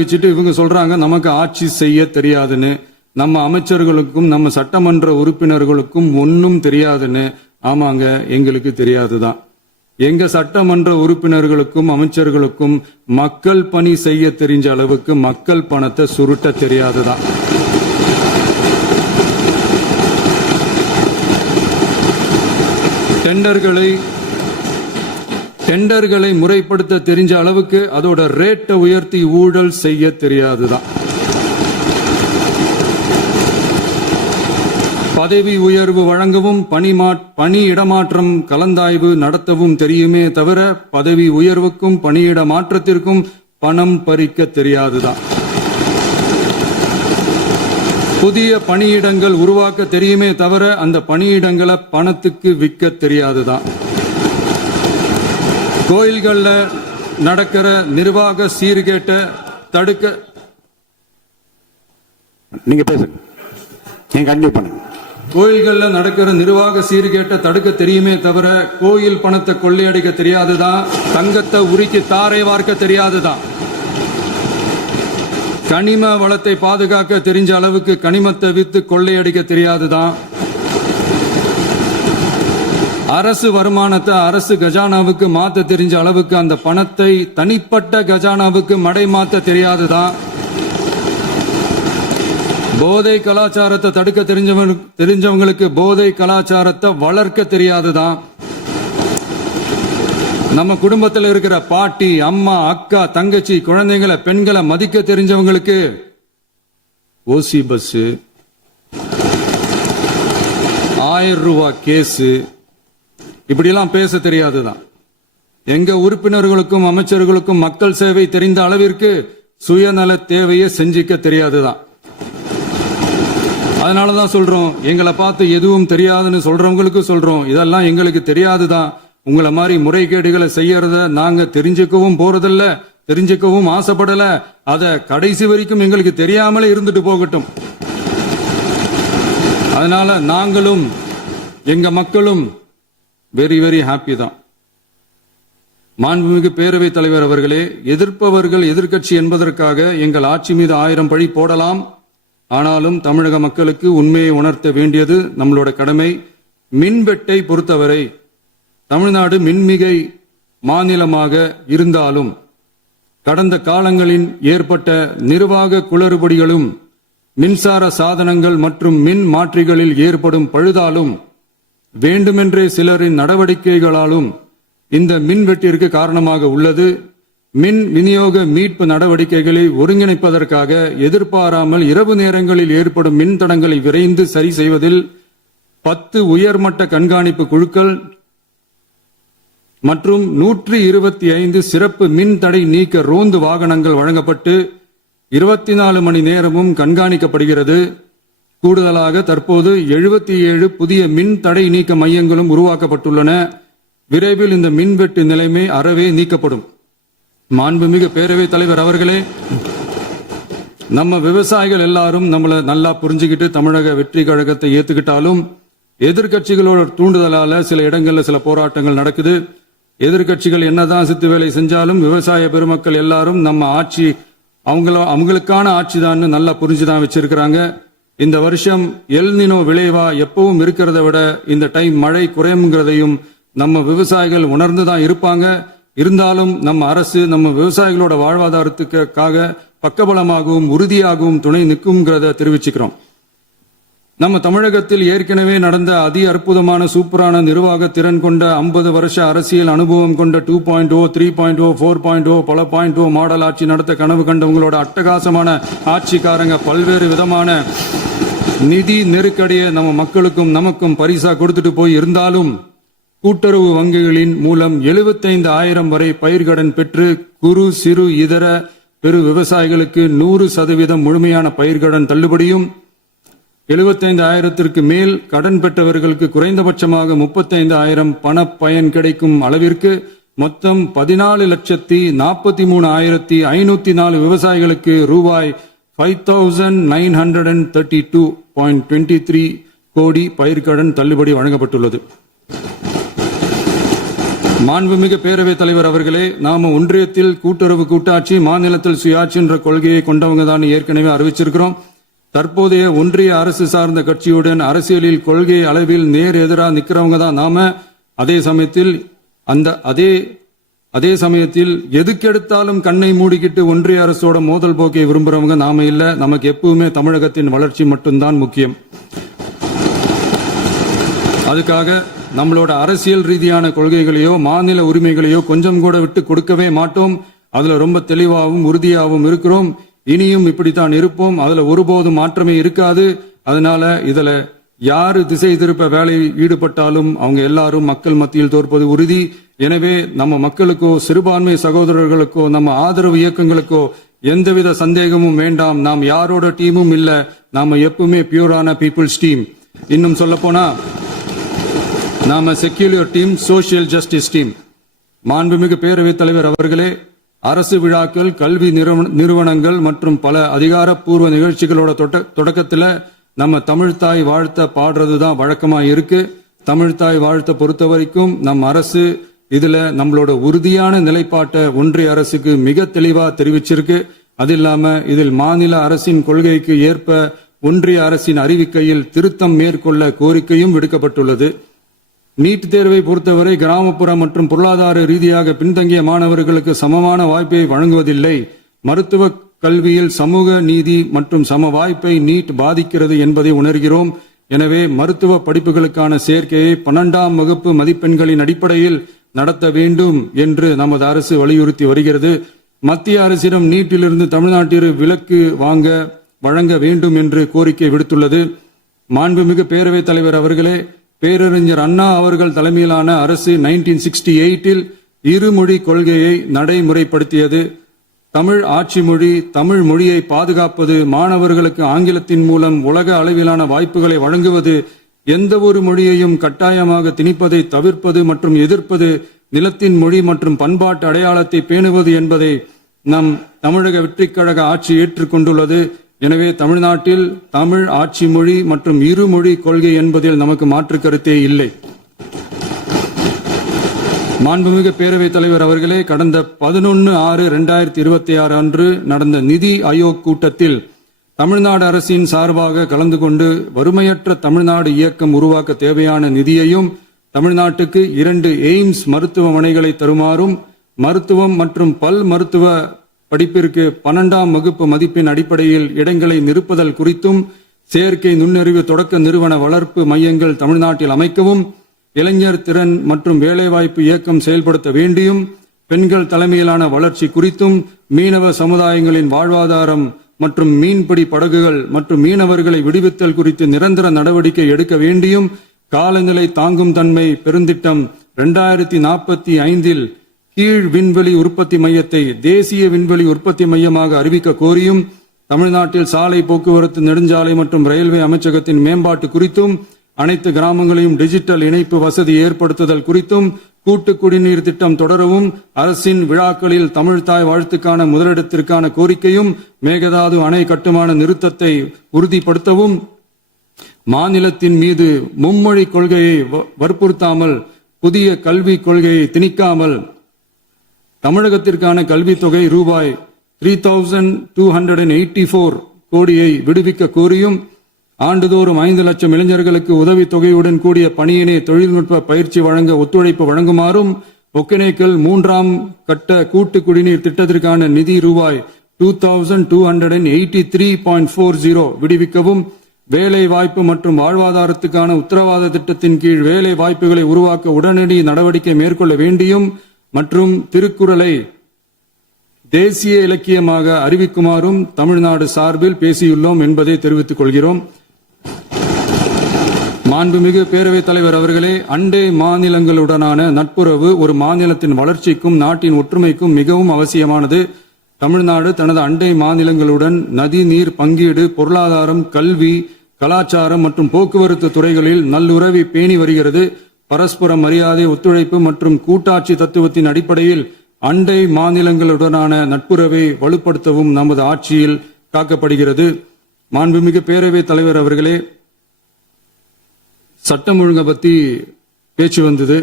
வச்சுட்டு இவங்க சொல்றாங்க நமக்கு ஆட்சி செய்ய தெரியாதுன்னு. நம்ம அமைச்சர்களுக்கும் நம்ம சட்டமன்ற உறுப்பினர்களுக்கும் ஒன்னும் தெரியாதுன்னு. ஆமாங்க, எங்களுக்கு தெரியாதுதான். எங்க சட்டமன்ற உறுப்பினர்களுக்கும் அமைச்சர்களுக்கும் மக்கள் பணி செய்ய தெரிஞ்ச அளவுக்கு மக்கள் பணத்தை சுருட்ட தெரியாதுதான். டெண்டர்களை முறைப்படுத்த தெரிஞ்ச அளவுக்கு அதோட ரேட்டை உயர்த்தி ஊழல் செய்ய தெரியாதுதான். பதவி உயர்வு வழங்கவும் பணி இடமாற்றம் கலந்தாய்வு நடத்தவும் தெரியுமே தவிர பதவி உயர்வுக்கும் பணியிட மாற்றத்திற்கும் பணம் பறிக்க தெரியாதுதான். புதிய பணியிடங்கள் உருவாக்க தெரியுமே தவிர அந்த பணியிடங்களை பணத்துக்கு விற்க தெரியாதுதான். கோயில்கள்ல நடக்கிற நிர்வாக சீர்கேட்டை தடுக்க நீங்க பேசுங்க, நீங்க கண்டினியூ பண்ணுங்க. கோயில்கள்ல நடக்கிற நிர்வாக சீர்கேட்டை தடுக்க தெரியுமே தவிர கோயில் பணத்தை கொள்ளையடிக்க தெரியாதுதான். தங்கத்தை உருக்கி தாரை வார்க்க தெரியாதுதான். கனிம வளத்தை பாதுகாக்க தெரிஞ்ச அளவுக்கு கனிமத்தை வித்து கொள்ளையடிக்க தெரியாதுதான். அரசு வருமானத்தை அரசு கஜானாவுக்கு மாத்த தெரிஞ்ச அளவுக்கு அந்த பணத்தை தனிப்பட்ட கஜானாவுக்கு மடை மாத்த தெரியாதுதான். போதை கலாச்சாரத்தை தடுக்க தெரிஞ்சவங்களுக்கு போதை கலாச்சாரத்தை வளர்க்க தெரியாதுதான். நம்ம குடும்பத்தில் இருக்கிற பாட்டி அம்மா அக்கா தங்கச்சி குழந்தைங்களை பெண்களை மதிக்க தெரிஞ்சவங்களுக்கு ஓசி பஸ் 1000 ரூபாய் கேஸ் இப்படிலாம் பேச தெரியாதுதான். எங்க உறுப்பினர்களுக்கும் அமைச்சர்களுக்கும் மக்கள் சேவை தெரிந்த அளவிற்கு சுயநல தேவையை செஞ்சிக்க தெரியாதுதான். அதனாலதான் சொல்றோம், எங்களை பார்த்து எதுவும் தெரியாதுன்னு சொல்றவங்களுக்கு சொல்றோம், இதெல்லாம் எங்களுக்கு தெரியாதுதான். உங்களை மாதிரி முறைகேடுகளை செய்யறத நாங்க தெரிஞ்சுக்கவும் போறதில்ல, தெரிஞ்சுக்கவும் ஆசைப்படல. அத கடைசி வரைக்கும் எங்களுக்கு தெரியாமலே இருந்துட்டு போகட்டும். அதனால நாங்களும் எங்க மக்களும் வெரி வெரி ஹாப்பி தான். மாண்புமிகு பேரவைத் தலைவர் அவர்களே, எதிர்ப்பவர்கள் எதிர்க்கட்சி என்பதற்காக எங்கள் ஆட்சி மீது 1000 பழி போடலாம். ஆனாலும் தமிழக மக்களுக்கு உண்மையை உணர்த்த வேண்டியது நம்மளோட கடமை. மின்வெட்டை பொறுத்தவரை தமிழ்நாடு மின்மிகை மாநிலமாக இருந்தாலும் கடந்த காலங்களில் ஏற்பட்ட நிர்வாக குளறுபடிகளும் மின்சார சாதனங்கள் மற்றும் மின் மாற்றிகளில் ஏற்படும் பழுதாலும் வேண்டுமென்றே சிலரின் நடவடிக்கைகளாலும் இந்த மின்வெட்டிற்கு காரணமாக உள்ளது. மின் விநியோக மீட்பு நடவடிக்கைகளை ஒருங்கிணைப்பதற்காக எதிர்பாராமல் இரவு நேரங்களில் ஏற்படும் மின் தடங்களை விரைந்து சரி செய்வதில் 10 உயர்மட்ட கண்காணிப்பு குழுக்கள் மற்றும் 125 சிறப்பு மின் தடை நீக்க ரோந்து வாகனங்கள் வழங்கப்பட்டு 24 மணி நேரமும் கண்காணிக்கப்படுகிறது. கூடுதலாக தற்போது 77 புதிய மின் தடை நீக்க மையங்களும் உருவாக்கப்பட்டுள்ளன. விரைவில் இந்த மின்வெட்டு நிலைமை அறவே நீக்கப்படும். மாண்புமிகு பேரவைத் தலைவர் அவர்களே, நம்ம விவசாயிகள் எல்லாரும் நம்மள நல்லா புரிஞ்சுக்கிட்டு தமிழக வெற்றி கழகத்தை ஏத்துக்கிட்டாலும் எதிர்கட்சிகளோட தூண்டுதலால சில இடங்கள்ல சில போராட்டங்கள் நடக்குது. எதிர்கட்சிகள் என்னதான் சித்து வேலை செஞ்சாலும் விவசாய பெருமக்கள் எல்லாரும் நம்ம ஆட்சி அவங்களுக்கான ஆட்சி தான் நல்லா புரிஞ்சுதான் வச்சிருக்கிறாங்க. இந்த வருஷம் எல்னினோ விளைவா எப்பவும் இருக்கிறத விட இந்த டைம் மழை குறையுங்கிறதையும் நம்ம விவசாயிகள் உணர்ந்துதான் இருப்பாங்க. இருந்தாலும் நம்ம அரசு நம்ம விவசாயிகளோட வாழ்வாதாரத்துக்காக பக்கபலமாகவும் உறுதியாகவும் துணை நிற்கும்ங்கிறத தெரிவிச்சுக்கிறோம். நம்ம தமிழகத்தில் ஏற்கனவே நடந்த அதி அற்புதமான சூப்பரான நிர்வாக திறன் கொண்ட 50 வருஷ அரசியல் அனுபவம் கொண்ட 2.0, 3.0, 4.0 பல 0.0 மாடல் ஆட்சி நடத்த கனவு கண்டவங்களோட அட்டகாசமான ஆட்சிக்காரங்க பல்வேறு விதமான நிதி நெருக்கடியை நம்ம மக்களுக்கும் நமக்கும் பரிசா கொடுத்துட்டு போய் இருந்தாலும் கூட்டுறவு வங்கிகளின் மூலம் 75,000 வரை பயிர்கடன் பெற்று குறு சிறு இதர பெரு விவசாயிகளுக்கு 100% முழுமையான பயிர்கடன் தள்ளுபடியும் 75,000க்கு மேல் கடன் பெற்றவர்களுக்கு குறைந்தபட்சமாக 35,000 பண பயன் கிடைக்கும் அளவிற்கு மொத்தம் 14,43,504 விவசாயிகளுக்கு ரூபாய் 5,932.23 கோடி பயிர்கடன் தள்ளுபடி வழங்கப்பட்டுள்ளது. மாண்புமிகு பேரவைத் தலைவர் அவர்களே, நாம ஒன்றியத்தில் கூட்டுறவு கூட்டாட்சி, மாநிலத்தில் சுயாட்சி என்ற கொள்கையை கொண்டவங்க தான் ஏற்கனவே அறிவிச்சிருக்கிறோம். தற்போதைய ஒன்றிய அரசு சார்ந்த கட்சியுடன் அரசியலில் கொள்கை அளவில் நேர் எதிராக நிக்கிறவங்க தான் நாம. அதே சமயத்தில் எதுக்கெடுத்தாலும் கண்ணை மூடிக்கிட்டு ஒன்றிய அரசோட மோதல் போக்கை விரும்புறவங்க நாம இல்ல. நமக்கு எப்பவுமே தமிழகத்தின் வளர்ச்சி மட்டும்தான் முக்கியம். அதுக்காக நம்மளோட அரசியல் ரீதியான கொள்கைகளையோ மாநில உரிமைகளையோ கொஞ்சம் கூட விட்டு கொடுக்கவே மாட்டோம். அதுல ரொம்ப தெளிவாகவும் உறுதியாகவும் இருக்கிறோம். இனியும் இப்படித்தான் இருப்போம். அதுல ஒருபோதும் மாற்றமே இருக்காது. அதனால இதுல யாரு திசை திருப்ப வேலையில் ஈடுபட்டாலும் அவங்க எல்லாரும் மக்கள் மத்தியில் தோற்பது உறுதி. எனவே நம்ம மக்களுக்கோ சிறுபான்மை சகோதரர்களுக்கோ நம்ம ஆதரவு இயக்கங்களுக்கோ எந்தவித சந்தேகமும் வேண்டாம். நாம் யாரோட டீமும் இல்ல. நாம எப்பவுமே பியூரான பீப்புள்ஸ் டீம். இன்னும் சொல்ல போனா நாம secular team, social justice team. மாண்புமிகு பேரவைத் தலைவர் அவர்களே, அரசு விழாக்கள், கல்வி நிறுவனங்கள் மற்றும் பல அதிகாரப்பூர்வ நிகழ்ச்சிகளோட தொடக்கத்தில் நம்ம தமிழ்தாய் வாழ்த்த பாடுறதுதான் வழக்கமா இருக்கு. தமிழ்தாய் வாழ்த்த பொறுத்த வரைக்கும் நம் அரசு இதுல நம்மளோட உறுதியான நிலைப்பாட்டை ஒன்றிய அரசுக்கு மிக தெளிவா தெரிவிச்சிருக்கு. அது இல்லாம இதில் மாநில அரசின் கொள்கைக்கு ஏற்ப ஒன்றிய அரசின் அறிவிக்கையில் திருத்தம் மேற்கொள்ள கோரிக்கையும் விடுக்கப்பட்டுள்ளது. நீட் தேர்வை பொறுத்தவரை கிராமப்புற மற்றும் பொருளாதார ரீதியாக பின்தங்கிய மாணவர்களுக்கு சமமான வாய்ப்பை வழங்குவதில்லை. மருத்துவ கல்வியில் சமூக நீதி மற்றும் சம வாய்ப்பை நீட் பாதிக்கிறது என்பதை உணர்கிறோம். எனவே மருத்துவ படிப்புகளுக்கான சேர்க்கையை 12ஆம் வகுப்பு மதிப்பெண்களின் அடிப்படையில் நடத்த வேண்டும் என்று நமது அரசு வலியுறுத்தி வருகிறது. மத்திய அரசிடம் நீட்டிலிருந்து தமிழ்நாட்டிற்கு விலக்கு வழங்க வேண்டும் என்று கோரிக்கை விடுத்துள்ளது. மாண்புமிகு பேரவைத் தலைவர் அவர்களே, பேரறிஞர் அண்ணா அவர்கள் தலைமையிலான அரசு 1968 இருமொழி கொள்கையை நடைமுறைப்படுத்தியது. தமிழ் ஆட்சி மொழி, தமிழ் மொழியை பாதுகாப்பது, மாணவர்களுக்கு ஆங்கிலத்தின் மூலம் உலக அளவிலான வாய்ப்புகளை வழங்குவது, எந்த ஒரு மொழியையும் கட்டாயமாக திணிப்பதை தவிர்ப்பது மற்றும் எதிர்ப்பது, நிலத்தின் மொழி மற்றும் பண்பாட்டு அடையாளத்தை பேணுவது என்பதை நம் தமிழக வெற்றிக் கழக ஆட்சி ஏற்றுக்கொண்டுள்ளது. எனவே தமிழ்நாட்டில் தமிழ் ஆட்சி மொழி மற்றும் இருமொழி கொள்கை என்பதில் நமக்கு மாற்று கருத்தே இல்லை. மாண்புமிகு பேரவைத் தலைவர் அவர்களே, கடந்த 11/6/2026 அன்று நடந்த நிதி ஆயோக் கூட்டத்தில் தமிழ்நாடு அரசின் சார்பாக கலந்து கொண்டு வறுமையற்ற தமிழ்நாடு இயக்கம் உருவாக்க தேவையான நிதியையும், தமிழ்நாட்டுக்கு 2 எய்ம்ஸ் மருத்துவமனைகளை தருமாறும், மருத்துவம் மற்றும் பல் மருத்துவ படிப்பிற்கு 12ஆம் வகுப்பு மதிப்பின் அடிப்படையில் இடங்களை நிரப்புதல் குறித்தும், செயற்கை நுண்ணறிவு தொடக்க நிறுவன வளர்ப்பு மையங்கள் தமிழ்நாட்டில் அமைக்கவும், இளைஞர் திறன் மற்றும் வேலைவாய்ப்பு இயக்கம் செயல்படுத்த வேண்டியும், பெண்கள் தலைமையிலான வளர்ச்சி குறித்தும், மீனவ சமுதாயங்களின் வாழ்வாதாரம் மற்றும் மீன்பிடி படகுகள் மற்றும் மீனவர்களை விடுவித்தல் குறித்து நிரந்தர நடவடிக்கை எடுக்க வேண்டியும், காலநிலை தாங்கும் தன்மை பெருந்திட்டம் 2045 கீழ் விண்வெளி உற்பத்தி மையத்தை தேசிய விண்வெளி உற்பத்தி மையமாக அறிவிக்க கோரியும், தமிழ்நாட்டில் சாலை போக்குவரத்து, நெடுஞ்சாலை மற்றும் ரயில்வே அமைச்சகத்தின் மேம்பாட்டு குறித்தும், அனைத்து கிராமங்களையும் டிஜிட்டல் இணைப்பு வசதி ஏற்படுத்துதல் குறித்தும், கூட்டு குடிநீர் திட்டம் தொடரவும், அரசின் விழாக்களில் தமிழ்தாய் வாழ்த்துக்கான முதலிடத்திற்கான கோரிக்கையும், மேகதாது அணை கட்டுமான நிறுத்தத்தை உறுதிப்படுத்தவும், மாநிலத்தின் மீது மும்மொழி கொள்கையை வற்புறுத்தாமல் புதிய கல்விக் கொள்கையை திணிக்காமல் தமிழகத்திற்கான கல்வித் தொகை ரூபாய் 3,284 கோடியை விடுவிக்க கோரியும், ஆண்டுதோறும் 5 லட்சம் இளைஞர்களுக்கு உதவித் தொகையுடன் கூடிய பணியினை தொழில்நுட்ப பயிற்சி வழங்க ஒத்துழைப்பு வழங்குமாறும், ஒகேனக்கல் 3ஆம் கட்ட கூட்டு குடிநீர் திட்டத்திற்கான நிதி ரூபாய் 2283.40 விடுவிக்கவும், வேலை வாய்ப்பு மற்றும் வாழ்வாதாரத்துக்கான உத்தரவாத திட்டத்தின் கீழ் வேலை வாய்ப்புகளை உருவாக்க உடனடி நடவடிக்கை மேற்கொள்ள வேண்டியும் மற்றும் திருக்குறளை தேசிய இலக்கியமாக அறிவிக்குமாறும் தமிழ்நாடு சார்பில் பேசியுள்ளோம் என்பதை தெரிவித்துக் கொள்கிறோம். மாண்புமிகு பேரவைத் தலைவர் அவர்களே, அண்டை மாநிலங்களுடனான நட்புறவு ஒரு மாநிலத்தின் வளர்ச்சிக்கும் நாட்டின் ஒற்றுமைக்கும் மிகவும் அவசியமானது. தமிழ்நாடு தனது அண்டை மாநிலங்களுடன் நதி நீர் பங்கீடு, பொருளாதாரம், கல்வி, கலாச்சாரம் மற்றும் போக்குவரத்து துறைகளில் நல்லுறவை பேணி வருகிறது. பரஸ்பர மரியாதை, ஒத்துழைப்பு மற்றும் கூட்டாட்சி தத்துவத்தின் அடிப்படையில் அண்டை மாநிலங்களுடனான நட்புறவை வலுப்படுத்தவும் நமது ஆட்சியில் காக்கப்படுகிறது. மாண்புமிகு பேரவைத் தலைவர் அவர்களே, சட்டம் ஒழுங்கை பத்தி பேச்சு வந்தது.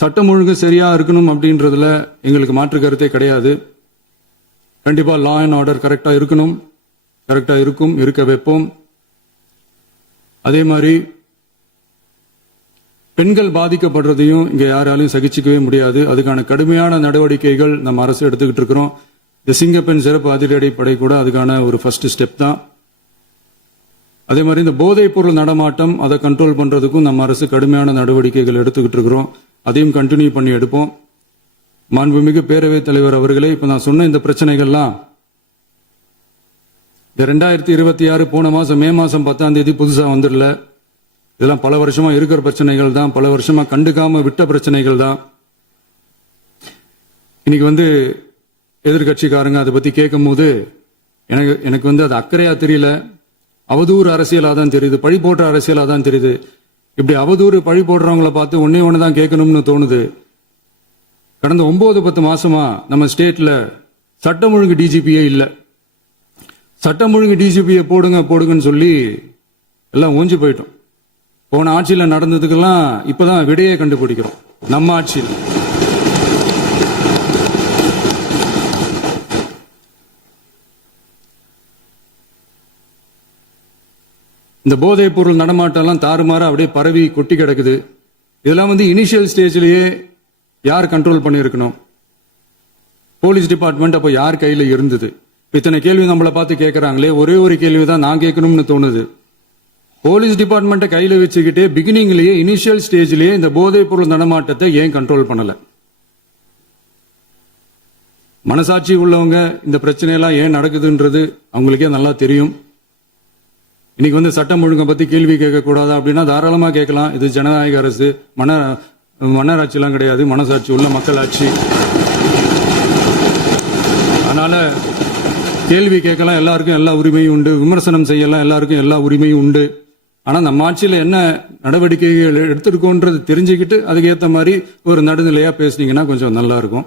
சட்டம் ஒழுங்கு சரியா இருக்கணும் அப்படின்றதுல எங்களுக்கு மாற்று கருத்தே கிடையாது. கண்டிப்பா லா அண்ட் ஆர்டர் கரெக்டா இருக்கணும், கரெக்டா இருக்கும், இருக்க வைப்போம். அதே மாதிரி பெண்கள் பாதிக்கப்படுறதையும் இங்க யாராலையும் சகிச்சுக்கவே முடியாது. அதுக்கான கடுமையான நடவடிக்கைகள் நம்ம அரசு எடுத்துக்கிட்டு இருக்கிறோம். இந்த சிங்கப்பெண் சிறப்பு அதிரடிப்படை கூட அதுக்கான ஒரு ஃபர்ஸ்ட் ஸ்டெப் தான். அதே மாதிரி இந்த போதைப் பொருள் நடமாட்டம் அதை கண்ட்ரோல் பண்றதுக்கும் நம்ம அரசு கடுமையான நடவடிக்கைகள் எடுத்துக்கிட்டு இருக்கிறோம். அதையும் கண்டினியூ பண்ணி எடுப்போம். மாண்புமிகு பேரவைத் தலைவர் அவர்களே, இப்ப நான் சொன்ன இந்த பிரச்சனைகள்லாம் இந்த 2026 போன மாசம் மே மாசம் 10ஆம் தேதி புதுசா வந்துடல. இதெல்லாம் பல வருஷமா இருக்கிற பிரச்சனைகள் தான், பல வருஷமா கண்டுக்காம விட்ட பிரச்சனைகள் தான். இன்னைக்கு எதிர்கட்சிக்காரங்க அதை பத்தி கேட்கும் போது எனக்கு அது அக்கறையா தெரியல, அவதூறு அரசியலா தான் தெரியுது, பழி போடுற அரசியலா தான் தெரியுது. இப்படி அவதூறு பழி போடுறவங்களை பார்த்து ஒண்ணு தான் கேட்கணும்னு தோணுது. கடந்த 9-10 மாசமா நம்ம ஸ்டேட்ல சட்டம் ஒழுங்கு டிஜிபியே இல்ல. சட்டம் ஒழுங்கு டிஜிபியை போடுங்கன்னு சொல்லி எல்லாம் ஓஞ்சி போயிட்டோம். போன ஆட்சியில நடந்ததுக்கெல்லாம் இப்பதான் விடையே கண்டுபிடிக்கிறோம் நம்ம ஆட்சியில். இந்த போதைப் பொருள் நடமாட்டம் எல்லாம் தாறுமாற அப்படியே பரவி கொட்டி கிடக்குது. இதெல்லாம் இனிஷியல் ஸ்டேஜ்லயே யார் கண்ட்ரோல் பண்ணியிருக்கணும்? போலீஸ் டிபார்ட்மெண்ட் அப்போ யார் கையில இருந்தது? இத்தனை கேள்வி நம்மளை பார்த்து கேட்கறாங்களே, ஒரே ஒரு கேள்வி தான் நான் கேட்கணும்னு தோணுது. போலீஸ் டிபார்ட்மெண்ட்டை கையில வச்சுக்கிட்டே பிகினிங்லயே இனிஷியல் ஸ்டேஜ்லயே இந்த போதைப் பொருள் நடமாட்டத்தை ஏன் கண்ட்ரோல் பண்ணல? மனசாட்சி உள்ளவங்க இந்த பிரச்சனையெல்லாம் ஏன் நடக்குதுன்றது அவங்களுக்கே நல்லா தெரியும். இன்னைக்கு சட்டம் ஒழுங்கை பத்தி கேள்வி கேட்க கூடாதா அப்படின்னா தாராளமா கேட்கலாம். இது ஜனநாயக அரசு, மன்னராட்சி எல்லாம் கிடையாது, மனசாட்சி உள்ள மக்களாட்சி. அதனால கேள்வி கேட்கலாம், எல்லாருக்கும் எல்லா உரிமையும் உண்டு. விமர்சனம் செய்யலாம், எல்லாருக்கும் எல்லா உரிமையும் உண்டு. ஆனா நம்ம ஆட்சியில என்ன நடவடிக்கைகள் எடுத்திருக்கோன்றது தெரிஞ்சுக்கிட்டு அதுக்கேற்ற மாதிரி ஒரு நடுநிலையா பேசுனீங்கன்னா கொஞ்சம் நல்லா இருக்கும்.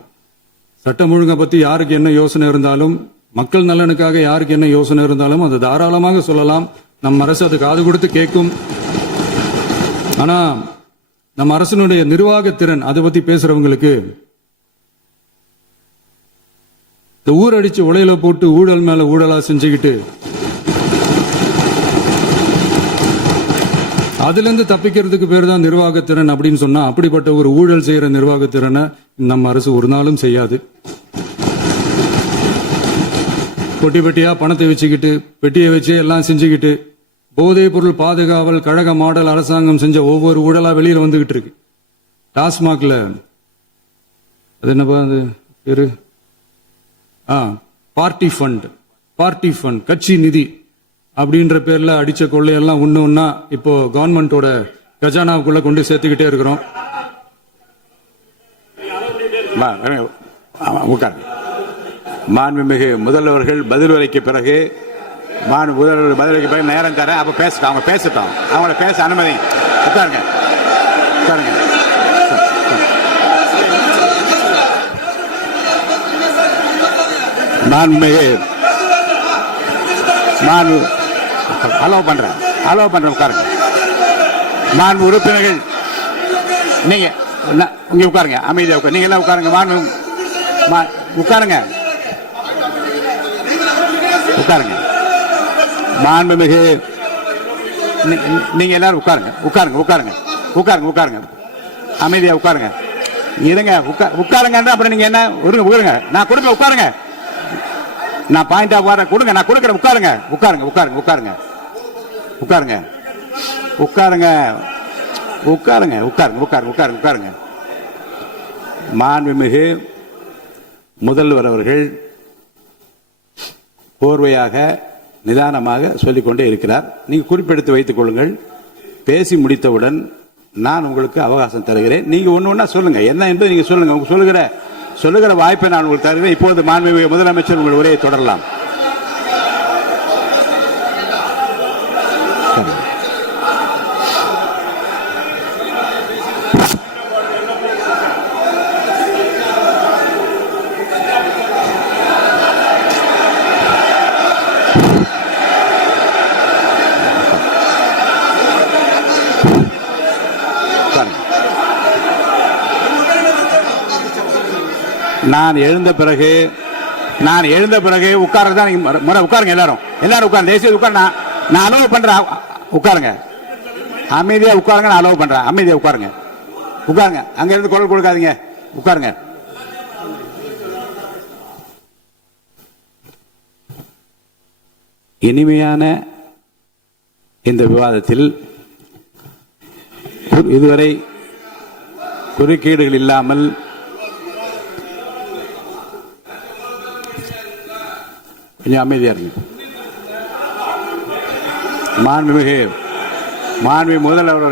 சட்டம் ஒழுங்கை பத்தி யாருக்கு என்ன யோசனை இருந்தாலும், மக்கள் நலனுக்காக யாருக்கு என்ன யோசனை இருந்தாலும் அதை தாராளமாக சொல்லலாம். நம்ம அரசு அது காது கொடுத்து கேட்கும். ஆனா நம்ம அரசினுடைய நிர்வாகத்திறன் அதை பத்தி பேசுறவங்களுக்கு இந்த ஊரடிச்சு உலையில போட்டு ஊழல் மேல ஊழலா செஞ்சுக்கிட்டு அதுல இருந்து தப்பிக்கிறதுக்கு பேர் தான் நிர்வாகத்திறன் அப்படின்னு சொன்னா, அப்படிப்பட்ட ஒரு ஊழல் செய்யற நிர்வாகத்திறனை நம்ம அரசு ஒரு நாளும் செய்யாது. பொட்டி பெட்டியா பணத்தை வச்சுக்கிட்டு, பெட்டியை வச்சு எல்லாம் செஞ்சுக்கிட்டு, போதைப் பொருள் பாதுகாவல் கழக மாடல் அரசாங்கம் செஞ்ச ஒவ்வொரு ஊழலா வெளியில வந்துகிட்டு இருக்கு. டாஸ்மாக்ல அது என்னப்பா அது பேரு, பார்ட்டி ஃபண்ட் கட்சி நிதி அப்படின்ற பேர்ல அடிச்ச கொள்ளையெல்லாம் ஒண்ணா இப்போ கவர்மெண்டோட கஜானாவுக்குள்ள கொண்டு சேர்த்துக்கிட்டே இருக்கிறோம். மாண்புமிகு முதல்வர்கள் பதில் உரைக்கு பிறகு நேரம் தரேன். அப்ப பேசட்டும், அவங்க பேசட்டும், அவங்கள பேச அனுமதி. உட்காருங்க. அலோவ் பண்றேன் உட்காருங்க. மாண்பு உறுப்பினர்கள் நீங்க இங்க உட்காருங்க, அமைதியா உட்காரு. நீங்க எல்லாம் உட்காருங்க. உட்காருங்க. மாண்புமிகு நீங்க எல்லாரும் உட்காருங்க. அமைதியா உட்காருங்க. இருங்க, உட்காருங்க. அப்புறம் நீங்க என்ன உட்காருங்க, நான் கொடுப்பேன், உட்காருங்க. நான் பாயிண்ட் ஆஃப் வர கொடுங்க, நான் கொடுக்குறேன். உட்காருங்க உட்காருங்க உட்காருங்க உட்காருங்க உட்காருங்க உட்காருங்க உட்காருங்க உட்காருங்க உட்காருங்க உட்காருங்க உட்காருங்க. மாண்புமிகு முதல்வர் அவர்கள் கோர்வையாக நிதானமாக சொல்லிக்கொண்டே இருக்கிறார். நீங்க குறிப்பெடுத்து வைத்துக் கொள்ளுங்கள். பேசி முடித்தவுடன் நான் உங்களுக்கு அவகாசம் தருகிறேன். நீங்க ஒண்ணு சொல்லுங்க, என்ன என்பது நீங்க சொல்லுங்க. உங்க சொல்லுகிற வாய்ப்பை நான் உங்களுக்கு தருகிறேன். இப்போது மாண்புமிகு முதலமைச்சர் உங்கள் உரையை தொடரலாம். நான் எழுந்த பிறகு உட்கார்றதா உட்காருங்க. எல்லாரும் உட்கார்ந்து தேசிய உட்கார். நான் அலோவ் பண்றேன். உட்காருங்க, அமைதியா உட்காருங்க. நான் அலோவ் பண்றேன். அமைதியா உட்காருங்க. உட்காருங்க. அங்க இருந்து குரல் கொடுக்காதீங்க. உட்காருங்க. இனிமையான இந்த விவாதத்தில் இதுவரை குறுக்கீடுகள் இல்லாமல் கொஞ்சம் அமைதியா இருங்க. மாண்புமிகு முதல்வர்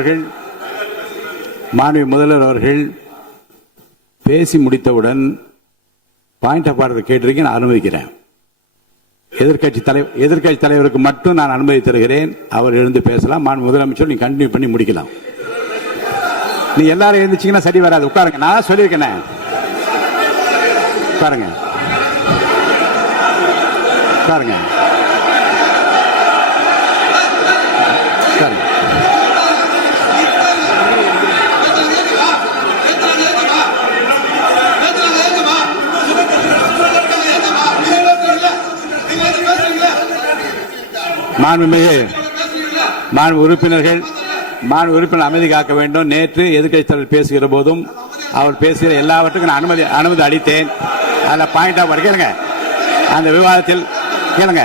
அவர்கள் பேசி முடித்தவுடன் பாயிண்ட் ஆஃப் ஆர்டர் கேட்டிருக்கேன், நான் அனுமதிக்கிறேன். எதிர்க்கட்சி தலைவருக்கு மட்டும் நான் அனுமதி தருகிறேன். அவர் எழுந்து பேசலாம். மாண்பு முதலமைச்சர் நீங்க கண்டினியூ பண்ணி முடிக்கலாம். நீ எல்லாரும் எழுந்துச்சீங்கன்னா சரி வராது. உட்காருங்க. நான் சொல்லியிருக்கேன். உட்காருங்க உட்காருங்க உட்காருங்க. மாண்பு உறுப்பினர்கள் அமைதி காக்க வேண்டும். நேற்று எதிர்க்கட்சி தலைவர் பேசுகிற போதும் அவர் பேசுகிற எல்லாவற்றுக்கும் நான் அனுமதி அளித்தேன். அதில் பாயிண்ட் ஆஃப் கேளுங்க. அந்த விவாதத்தில் கேளுங்க.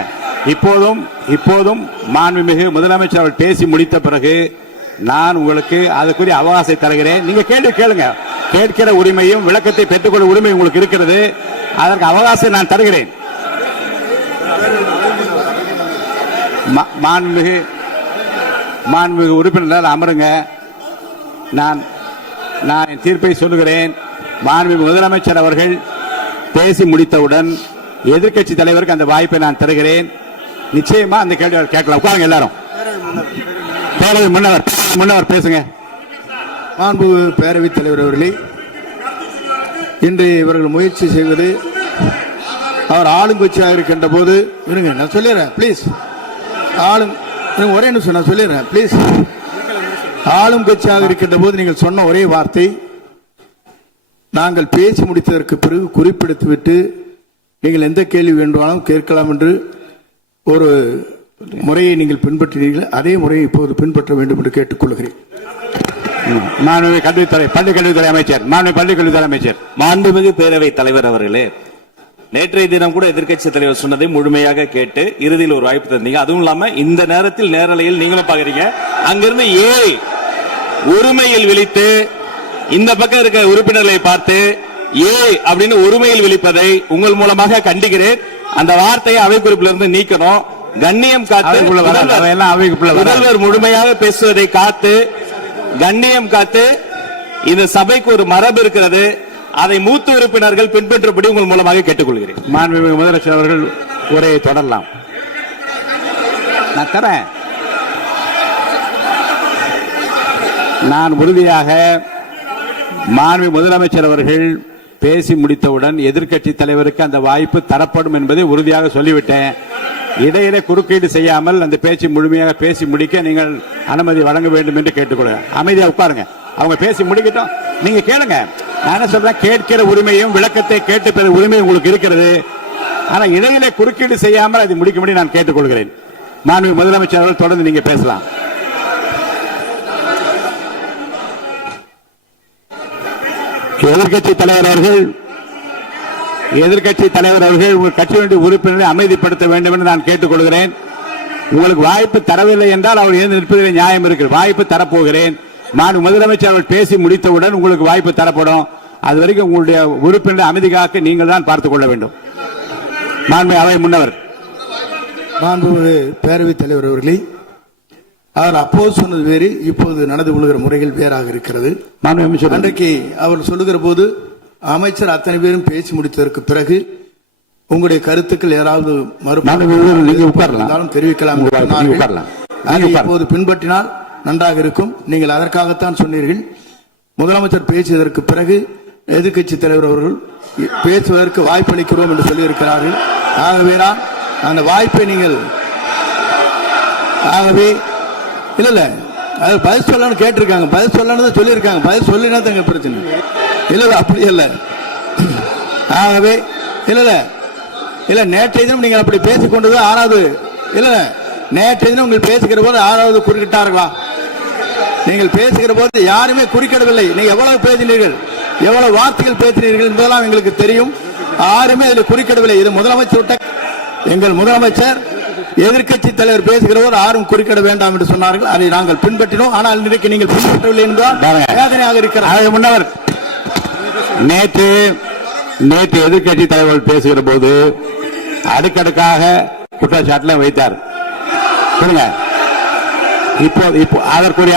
இப்போதும் மாண்புமிகு முதலமைச்சர் அவர்கள் பேசி முடித்த பிறகு நான் உங்களுக்கு அதுக்குரிய அவகாசம் தருகிறேன். நீங்க கேள்வி கேளுங்க. கேட்கிற உரிமையும் விளக்கத்தை பெற்றுக்கொள்ள உரிமை உங்களுக்கு இருக்கிறது. அதற்கு அவகாசம் நான் தருகிறேன். மாண்புமிகு உறுப்பினர் அமருங்க. நான் என் தீர்ப்பை சொல்லுகிறேன். மாண்புமிகு முதலமைச்சர் அவர்கள் பேசி முடித்தவுடன் எதிர்க்கட்சி தலைவருக்கு அந்த வாய்ப்பை நான் தருகிறேன். நிச்சயமா அந்த கேள்வி கேட்கலாம். உட்காருங்க எல்லாரும். பேரவை முன்னவர் பேசுங்க. மாண்பு பேரவைத் தலைவர் அவர்களே, இன்று இவர்கள் முயற்சி செய்வது அவர் ஆளுங்கட்சியாக இருக்கின்ற போது இருங்க, நான் சொல்லிடுறேன் பிளீஸ். ஒரே நிமிஷம் நான் சொல்லிடுறேன் பிளீஸ். ஆளும் கட்சியாக இருக்கின்ற போது நீங்கள் சொன்ன ஒரே வார்த்தை, நாங்கள் பேசி முடித்ததற்கு பிறகு குறிப்பிடுத்துவிட்டு நீங்கள் எந்த கேள்வி வேண்டுமானாலும் கேட்கலாம் என்று ஒரு முறையை நீங்கள் பின்பற்றினீர்கள். அதே முறையை இப்போது பின்பற்ற வேண்டும் என்று கேட்டுக்கொள்கிறேன். பள்ளிக்கல்வித்துறை அமைச்சர். மாண்புமிகு பேரவைத் தலைவர் அவர்களே, நேற்றைய தினம் கூட எதிர்க்கட்சி தலைவர் சொன்னதை முழுமையாக கேட்டு இறுதியில் ஒரு வாய்ப்பு தந்தீங்க. அதுவும் இல்லாம இந்த நேரத்தில் நேரலையில் நீங்களும் பாக்குறீங்க. அங்கிருந்து ஏழை உரிமையில் விழித்து இந்த பக்கம் இருக்க உறுப்பினர்களை பார்த்து ஏழை அப்படின்னு உரிமையில் விழிப்பதை உங்கள் மூலமாக கண்டிக்கிறேன். அந்த வார்த்தையை அவை குறிப்பிலிருந்து நீக்கணும். கண்ணியம் காத்து முதல்வர் முழுமையாக பேசுவதை காத்து கண்ணியம் காத்து இந்த சபைக்கு ஒரு மரபு இருக்கிறது. அதை மூத்த உறுப்பினர்கள் பின்பற்றபடி உங்கள் மூலமாக கேட்டுக்கொள்கிறேன். மாண்புமிகு முதலமைச்சர் அவர்கள் உரையை தொடரலாம். நான் தரேன். நான் உறுதியாக மாண்புமிகு முதலமைச்சர் அவர்கள் பேசி முடித்தவுடன் எதிர்க்கட்சி தலைவருக்கு அந்த வாய்ப்பு தரப்படும் என்பதை உறுதியாக சொல்லிவிட்டேன். இடையிலே குறுக்கீடு செய்யாமல் அந்த பேச்சு முழுமையாக பேசி முடிக்க நீங்கள் அனுமதி வழங்க வேண்டும் என்று கேட்டுக்கொள்கிறேன். அமைதியா உட்காருங்க. அவங்க பேசி முடிக்கட்டும். நீங்க கேளுங்க. நான் என்ன சொல்றேன், கேட்கிற உரிமையும் விளக்கத்தை கேட்டு பெற உரிமை உங்களுக்கு இருக்கிறது. ஆனா இடையிலே குறுக்கீடு செய்யாமல் அதை முடிக்கும்படி நான் கேட்டுக்கொள்கிறேன். மாண்புமிகு முதலமைச்சர் அவர்கள் தொடர்ந்து நீங்க பேசலாம். எதிர்க்கட்சி தலைவர் அவர்கள் உங்கள் கட்சியினுடைய உறுப்பினரை அமைதிப்படுத்த வேண்டும் என்று நான் கேட்டுக்கொள்கிறேன். உங்களுக்கு வாய்ப்பு தரவில்லை என்றால் அவர் எழுந்து நிற்பதில் நியாயம் இருக்கு. வாய்ப்பு தரப்போகிறேன். மாண்பு முதலமைச்சர் அவர்கள் பேசி முடித்தவுடன் உங்களுக்கு வாய்ப்பு தரப்படும். அது வரைக்கும் உங்களுடைய உறுப்பினரை அமைதி காக்க நீங்கள் தான் பார்த்துக் கொள்ள வேண்டும். மாண்பு அவை முன்னவர். மாண்பு பேரவைத் தலைவர் அவர்களே, அவர் அப்போது சொன்னது வேறு, இப்போது நடந்து கொள்கிற முறைகள் வேறாக இருக்கிறது. அன்றைக்கு அவர் சொல்லுகிற போது அமைச்சர் அத்தனை பேரும் பேசி முடித்ததற்கு பிறகு உங்களுடைய கருத்துக்கள் யாராவது தெரிவிக்கலாம். இப்போது பின்பற்றினால் நன்றாக இருக்கும். நீங்கள் அதற்காகத்தான் சொன்னீர்கள். முதலமைச்சர் பேசியதற்கு பிறகு எதிர்க்கட்சி தலைவர் அவர்கள் பேசுவதற்கு வாய்ப்பளிக்கிறோம் என்று சொல்லியிருக்கிறார்கள். ஆகவே அந்த வாய்ப்பை நீங்கள் இல்ல அது பதில் சொல்லணும்னு கேட்டிருக்காங்க. பதில் சொல்லணும் சொல்லியிருக்காங்க. பதில் சொல்லினா தங்க பிரச்சனை இல்ல. அப்படி இல்ல. ஆகவே இல்ல நேற்றைய தினம் நீங்கள் அப்படி பேசிக்கொண்டது ஆறாவது இல்ல. நேற்றைய தினம் நீங்கள் பேசுகிற போது ஆறாவது குறுக்கிட்டார்களா? நீங்கள் பேசுகிற போது யாருமே குறுக்கிடவில்லை. நீங்க எவ்வளவு பேசினீர்கள், எவ்வளவு வார்த்தைகள் பேசினீர்கள் என்பதெல்லாம் எங்களுக்கு தெரியும். யாருமே அதில் குறுக்கிடவில்லை. இது முதலமைச்சர், எங்கள் முதலமைச்சர் எதிர்க்கட்சி தலைவர் பேசுகிற போது யாரும் குறுக்கிட வேண்டாம் என்று சொன்னார்கள். அதை நாங்கள் பின்பற்றினோம். ஆனால் இன்றைக்கு நீங்கள் பின்பற்றவில்லை என்பதால் வேதனையாக இருக்கிறார். முன்னவர் நேற்று எதிர்க்கட்சி தலைவர் பேசுகிற போது அடுக்கடுக்காக குற்றச்சாட்டுல வைத்தார். இப்போ அதற்குரிய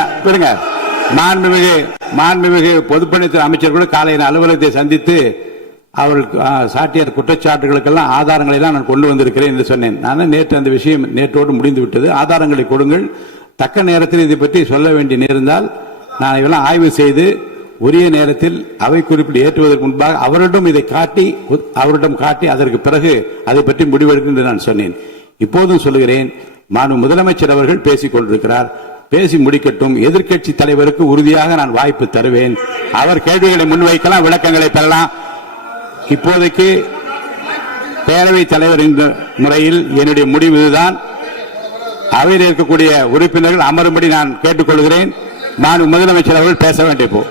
மாண்புமிகு பொதுப்பணித்துறை அமைச்சர் கூட காலையில் அலுவலகத்தை சந்தித்து அவர்கள் சாட்டிய குற்றச்சாட்டுகளுக்கெல்லாம் ஆதாரங்களை எல்லாம் நான் கொண்டு வந்திருக்கிறேன் என்று சொன்னேன். நான் நேற்று அந்த விஷயம் நேற்றோடு முடிந்து விட்டது. ஆதாரங்களை கொடுங்கள். தக்க நேரத்தில் இதை பற்றி சொல்ல வேண்டிய நேர்ந்தால் நான் இதெல்லாம் ஆய்வு செய்து உரிய நேரத்தில் அவை குறிப்பில் ஏற்றுவதற்கு முன்பாக அவரிடம் காட்டி அதற்கு பிறகு அதை பற்றி முடிவெடுக்கும் என்று நான் சொன்னேன். இப்போதும் சொல்லுகிறேன், மாண்பு முதலமைச்சர் அவர்கள் பேசிக் கொண்டிருக்கிறார். பேசி முடிக்கட்டும். எதிர்க்கட்சி தலைவருக்கு உறுதியாக நான் வாய்ப்பு தருவேன். அவர் கேள்விகளை முன்வைக்கலாம், விளக்கங்களை பெறலாம். இப்போதைக்கு பேரவைத் தலைவர் என்ற முறையில் என்னுடைய முடிவு இதுதான். அவையில் இருக்கக்கூடிய உறுப்பினர்கள் அமரும்படி நான் கேட்டுக்கொள்கிறேன். மாண்பு முதலமைச்சர் அவர்கள் பேச வேண்டிய போ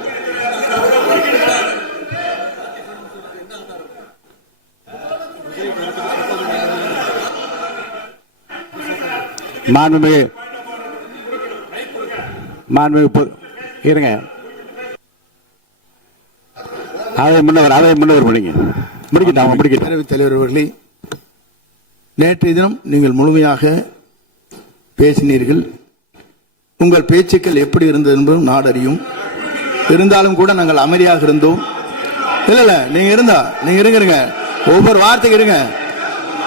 இருங்க. பேரவைத் தலைவர் அவர்களே, நேற்றைய தினம் நீங்கள் முழுமையாக பேசினீர்கள். உங்கள் பேச்சுக்கள் எப்படி இருந்தது என்பதும் நாடறியும். இருந்தாலும் கூட நாங்கள் அமைதியாக இருந்தோம். இல்ல நீங்க இருங்க. ஒவ்வொரு வார்த்தைக்கு இருங்க.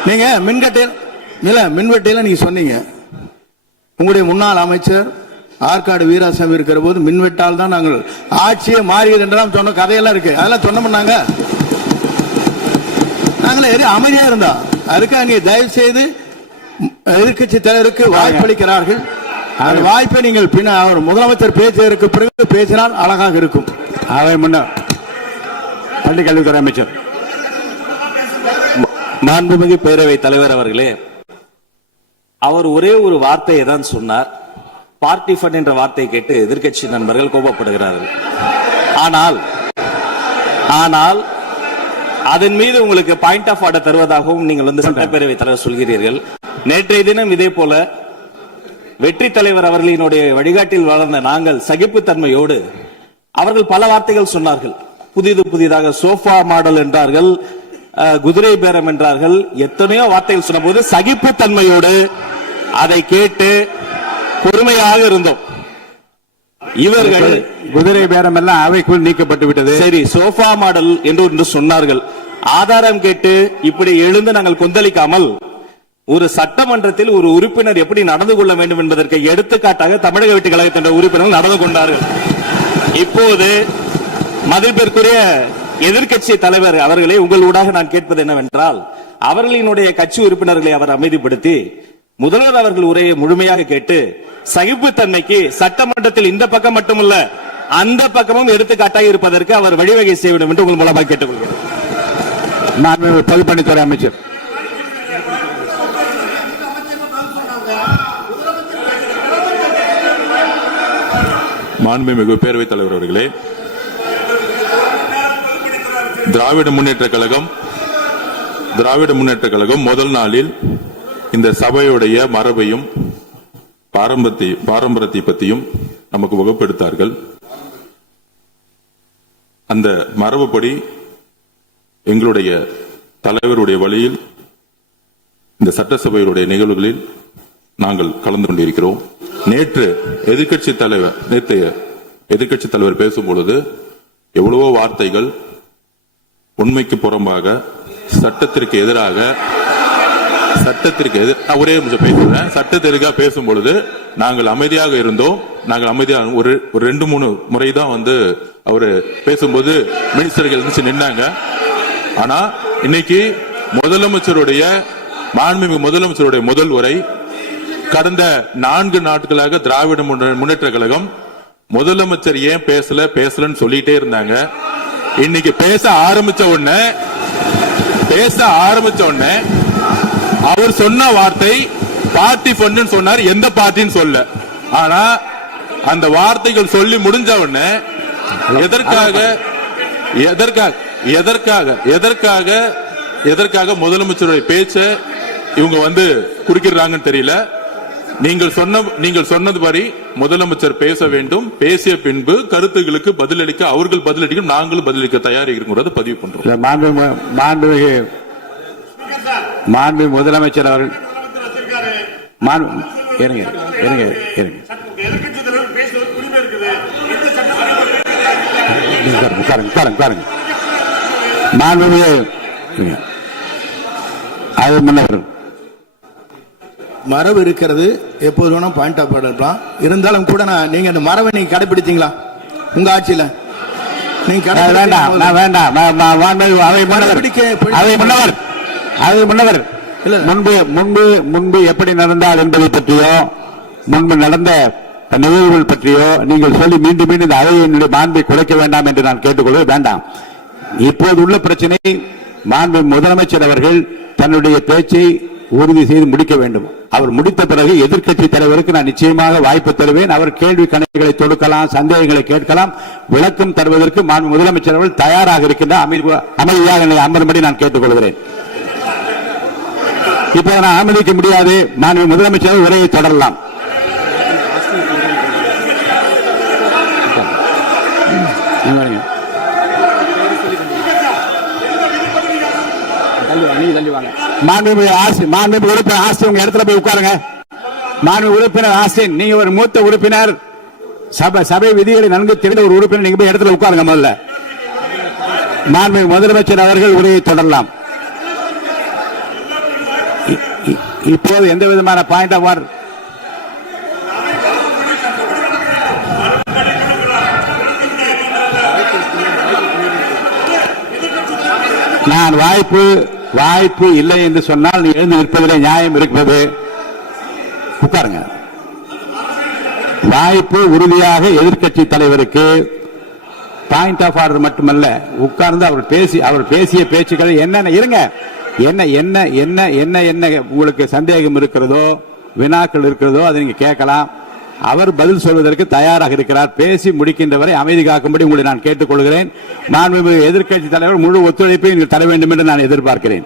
நீங்க மின்வெட்டையில நீங்க சொன்னீங்க. உங்களுடைய முன்னாள் அமைச்சர் ஆற்காடு வீராசாமி இருக்கிற போது மின்வெட்டால் தான் நாங்கள் ஆட்சியே மாறியது என்றெல்லாம் சொன்ன கதையெல்லாம் இருக்கு. அதெல்லாம் சொன்னோம்னாங்க. நாங்களே அமைதியா இருந்தா அதுக்காக நீங்க தயவு செய்து எதிர்க்கட்சி தலைவருக்கு வாய்ப்பளிக்கிறார்கள். அந்த வாய்ப்பை நீங்கள் அவர் முதலமைச்சர் பேசியதற்கு பிறகு பேசினால் அழகாக இருக்கும். அவை முன்னர் பள்ளி கல்வித்துறை அமைச்சர். மாண்புமிகு பேரவைத் தலைவர் அவர்களே, அவர் ஒரே ஒரு வார்த்தையை தான் சொன்னார். பார்ட்டி ஃபண்ட் என்ற வார்த்தையை கேட்டு எதிர்க்கட்சி நண்பர்கள் கோபப்படுகிறார்கள். ஆனால் அதன் மீது உங்களுக்கு பாயிண்ட் ஆஃப் ஆர்டர் தருவதாகவும் நீங்கள் சட்டப்பேரவைத் தலைவர் சொல்கிறீர்கள். நேற்றைய தினம் இதே போல வெற்றி தலைவர் அவர்களினுடைய வழிகாட்டில் வளர்ந்த நாங்கள் சகிப்புத்தன்மையோடு அவர்கள் பல வார்த்தைகள் சொன்னார்கள். புதிதாக சோஃபா மாடல் என்றார்கள், குதிரை பேரம் என்றார்கள், எத்தனையோ வார்த்தைகள் சொன்ன போது சகிப்புத்தன்மையோடு அதை கேட்டு பொறுமையாக இருந்தோம். இவர்கள் குதிரை பேரம் எல்லாம் அவைக்குள் நீக்கப்பட்டு விட்டது. சரி, சோஃபா மாடல் என்று சொன்னார்கள். ஆதாரம் கேட்டு இப்படி எழுந்து நாங்கள் கொந்தளிக்காமல் ஒரு சட்டமன்றத்தில் ஒரு உறுப்பினர் எப்படி நடந்து கொள்ள வேண்டும் என்பதற்கு எடுத்துக்காட்டாக தமிழக வெற்றி கழகத்தின் உறுப்பினர்கள் நடந்து கொண்டார்கள். இப்போது மதிப்பிற்குரிய எதிர்க்கட்சி தலைவர் அவர்களே, உங்கள் ஊடாக நான் கேட்பது என்னவென்றால், அவர்களினுடைய கட்சி உறுப்பினர்களை அவர் அமைதிப்படுத்தி முதல்வர் அவர்கள் உரையை முழுமையாக கேட்டு சகிப்புத்தன்மைக்கு சட்டமன்றத்தில் இந்த பக்கம் மட்டுமல்ல அந்த பக்கமும் எடுத்துக்காட்டாக இருப்பதற்கு அவர் வழிவகை செய்ய வேண்டும் என்று உங்கள் மூலமாக கேட்டுக்கொள்கிறேன். பொதுப்பணித்துறை அமைச்சர். மாண்புமிகு பேரவைத் தலைவர் அவர்களே, திராவிட முன்னேற்ற கழகம் முதல் நாளில் இந்த சபையுடைய மரபையும் பாரம்பரியத்தை பற்றியும் நமக்கு வகுப்படுத்தார்கள். அந்த மரபுப்படி எங்களுடைய தலைவருடைய வழியில் இந்த சட்டசபையுடைய நிகழ்வுகளில் நாங்கள் கலந்து கொண்டிருக்கிறோம். நேற்று எதிர்க்கட்சி தலைவர் பேசும் பொழுது எவ்வளவோ வார்த்தைகள் உண்மைக்கு புறம்பாக சட்டத்திற்கு எதிராக ஒரே நிமிஷம் பேசுறேன். சட்டத்திற்காக பேசும் பொழுது நாங்கள் அமைதியாக இருந்தோம். ஒரு 2-3 முறை தான் அவரு பேசும்போது மினிஸ்டர்கள் இருந்துச்சு நின்னாங்க. ஆனா இன்னைக்கு மாண்புமிகு முதலமைச்சருடைய முதல் உரை கடந்த 4 நாட்களாக திராவிட முன்னேற்ற கழகம் முதலமைச்சர் ஏன் பேசலன்னு சொல்லிட்டே இருந்தாங்க. இன்னைக்கு பேச ஆரம்பிச்ச உடனே அவர் சொன்ன வார்த்தை பார்ட்டி ஃபண்ட் சொன்னார். எந்த பார்ட்டின்னு சொல்ல. ஆனா அந்த வார்த்தைகள் சொல்லி முடிஞ்ச உடனே எதற்காக முதலமைச்சருடைய பேச்ச இவங்க குறுக்கிறாங்கன்னு தெரியல. நீங்கள் சொன்னதுபடி முதலமைச்சர் பேச வேண்டும். பேசிய பின்பு கருத்துகளுக்கு பதிலளிக்க அவர்கள் பதிலளிக்க நாங்களும் பதிலளிக்க தயாராக இருக்கிறது பதிவு பண்றோம். மாண்பு முதலமைச்சர் அவர்கள் மரபு இருக்கிறது, எப்போது வேணா பாயிண்ட் ஆஃப் இருக்கலாம். இருந்தாலும் கூட நீங்க அந்த மரபை நீங்க கடைபிடித்தீங்களா உங்க ஆட்சியில? நீங்க முன்பு எப்படி நடந்தால் என்பதை பற்றியோ முன்பு நடந்த நிகழ்வுகள் பற்றியோ நீங்கள் சொல்லி மீண்டும் மீண்டும் இந்த அவையினுடைய மாண்பை குறைக்க வேண்டாம் என்று நான் கேட்டுக்கொள்வது வேண்டாம். இப்போது உள்ள பிரச்சனை மாண்பு முதலமைச்சர் அவர்கள் தன்னுடைய பேச்சை உறுதி செய்து முடிக்க வேண்டும். அவர் முடித்த பிறகு எதிர்க்கட்சி தலைவருக்கு நான் நிச்சயமாக வாய்ப்பு தருவேன். அவர் கேள்வி கணைகளை தொடுக்கலாம், சந்தேகங்களை கேட்கலாம். விளக்கம் தருவதற்கு மாண்பு முதலமைச்சர் அவர்கள் தயாராக இருக்கின்றார். அமைதியாக அமரும்படி நான் கேட்டுக்கொள்கிறேன். இப்போது நான் அனுமதிக்க முடியாது. மாண்பு முதலமைச்சர் உரையை தொடரலாம். மாண்புமிகு உறுப்பினர் ஆஸ்தின் உங்க இடத்துல போய் உட்காருங்க. மாண்புமிகு உறுப்பினர் ஆஸ்தின், நீங்க ஒரு மூத்த உறுப்பினர், சபை விதிகளை நன்கு தெரிந்த ஒரு உறுப்பினர், நீங்க போய் இடத்துல உட்காருங்க. முதல்ல மாண்புமிகு முதலமைச்சர் அவர்கள் உரையை தொடரலாம். இப்போது எந்த விதமான பாயிண்ட் ஆஃப் ஆர்டர் நான் வாய்ப்பு இல்லை என்று சொன்னால் நீ எழுந்து நிற்பதிலே நியாயம் இருக்கிறது. உட்காருங்க. வாய்ப்பு உறுதியாக எதிர்க்கட்சி தலைவருக்கு பாயிண்ட் ஆஃப் ஆர்டர் மட்டுமல்ல, உட்கார்ந்து அவர் பேசிய பேச்சுக்கள் என்னென்ன இருங்க, என்ன உங்களுக்கு சந்தேகம் இருக்கிறதோ, வினாக்கள் இருக்கிறதோ அதை நீங்க கேட்கலாம். அவர் பதில் சொல்வதற்கு தயாராக இருக்கிறார். பேசி முடிக்கின்ற வரை அமைதி காக்கும்படி உங்களை நான் கேட்டுக்கொள்கிறேன். மாண்புமிகு எதிர்க்கட்சி தலைவர் முழு ஒத்துழைப்பை நீங்கள் தர வேண்டும் என்று நான் எதிர்பார்க்கிறேன்.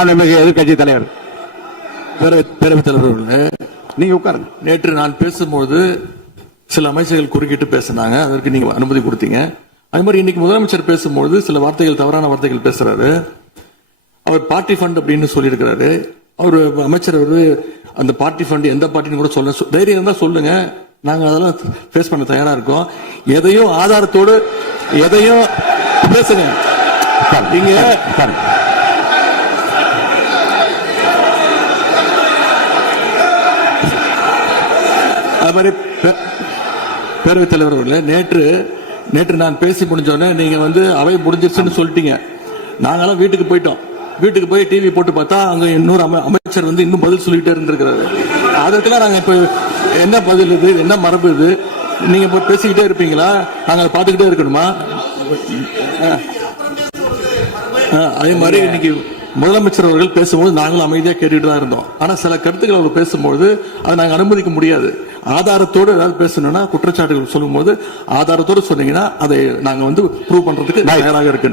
மாண்புமிகு எதிர்க்கட்சி தலைவர், பேரவைத் தலைவர், நீங்க உட்காருங்க. நேற்று நான் பேசும்போது சில அமைச்சர்கள் குறுக்கிட்டு பேசினாங்க. அதற்கு நீங்க அனுமதி கொடுத்தீங்க. அது மாதிரி இன்னைக்கு முதலமைச்சர் பேசும்போது சில வார்த்தைகள், தவறான வார்த்தைகள் பேசுறாரு. அவர் பார்ட்டி ஃபண்ட் அப்படின்னு சொல்லியிருக்கிறாரு. அவர் அமைச்சர் அந்த பார்ட்டி ஃபண்ட் எந்த பார்ட்டின்னு கூட சொல்ல தைரியம் இருந்தா சொல்லுங்க. நாங்க அதெல்லாம் ஃபேஸ் பண்ண தயாரா இருக்கோம். எதையும் ஆதாரத்தோடு எதையும் பேசுங்க. நீங்க அது மாதிரி பேரவைத் தலைவர் அவர்களே, நேற்று நான் பேசி முடிஞ்சோடனே நீங்க அவை முடிஞ்சிருச்சுன்னு சொல்லிட்டீங்க. நாங்கெல்லாம் வீட்டுக்கு போயிட்டோம். வீட்டுக்கு போய் டிவி போட்டு பார்த்தா அங்க இன்னொரு அமைச்சர் இன்னும் பதில் சொல்லிட்டே இருந்திருக்கிறாரு. அதற்கெல்லாம் நாங்க இப்ப என்ன பதில் இது, என்ன மரபு இது? நீங்க இப்ப பேசிக்கிட்டே இருப்பீங்களா? நாங்க பார்த்துக்கிட்டே இருக்கணுமா? அதே மாதிரி இன்னைக்கு முதலமைச்சர் அவர்கள் பேசும்போது நாங்களும் அமைதியா கேட்டுட்டு தான் இருந்தோம். ஆனா சில கருத்துக்கள் அவர் பேசும்போது அதை நாங்க அனுமதிக்க முடியாது. ஆதாரத்தோடு ஏதாவது பேசணும்னா, குற்றச்சாட்டுகள் சொல்லும் போது ஆதாரத்தோடு சொன்னீங்கன்னா அதை நாங்க வந்து ப்ரூவ் பண்றதுக்கு தயாராக இருக்கு.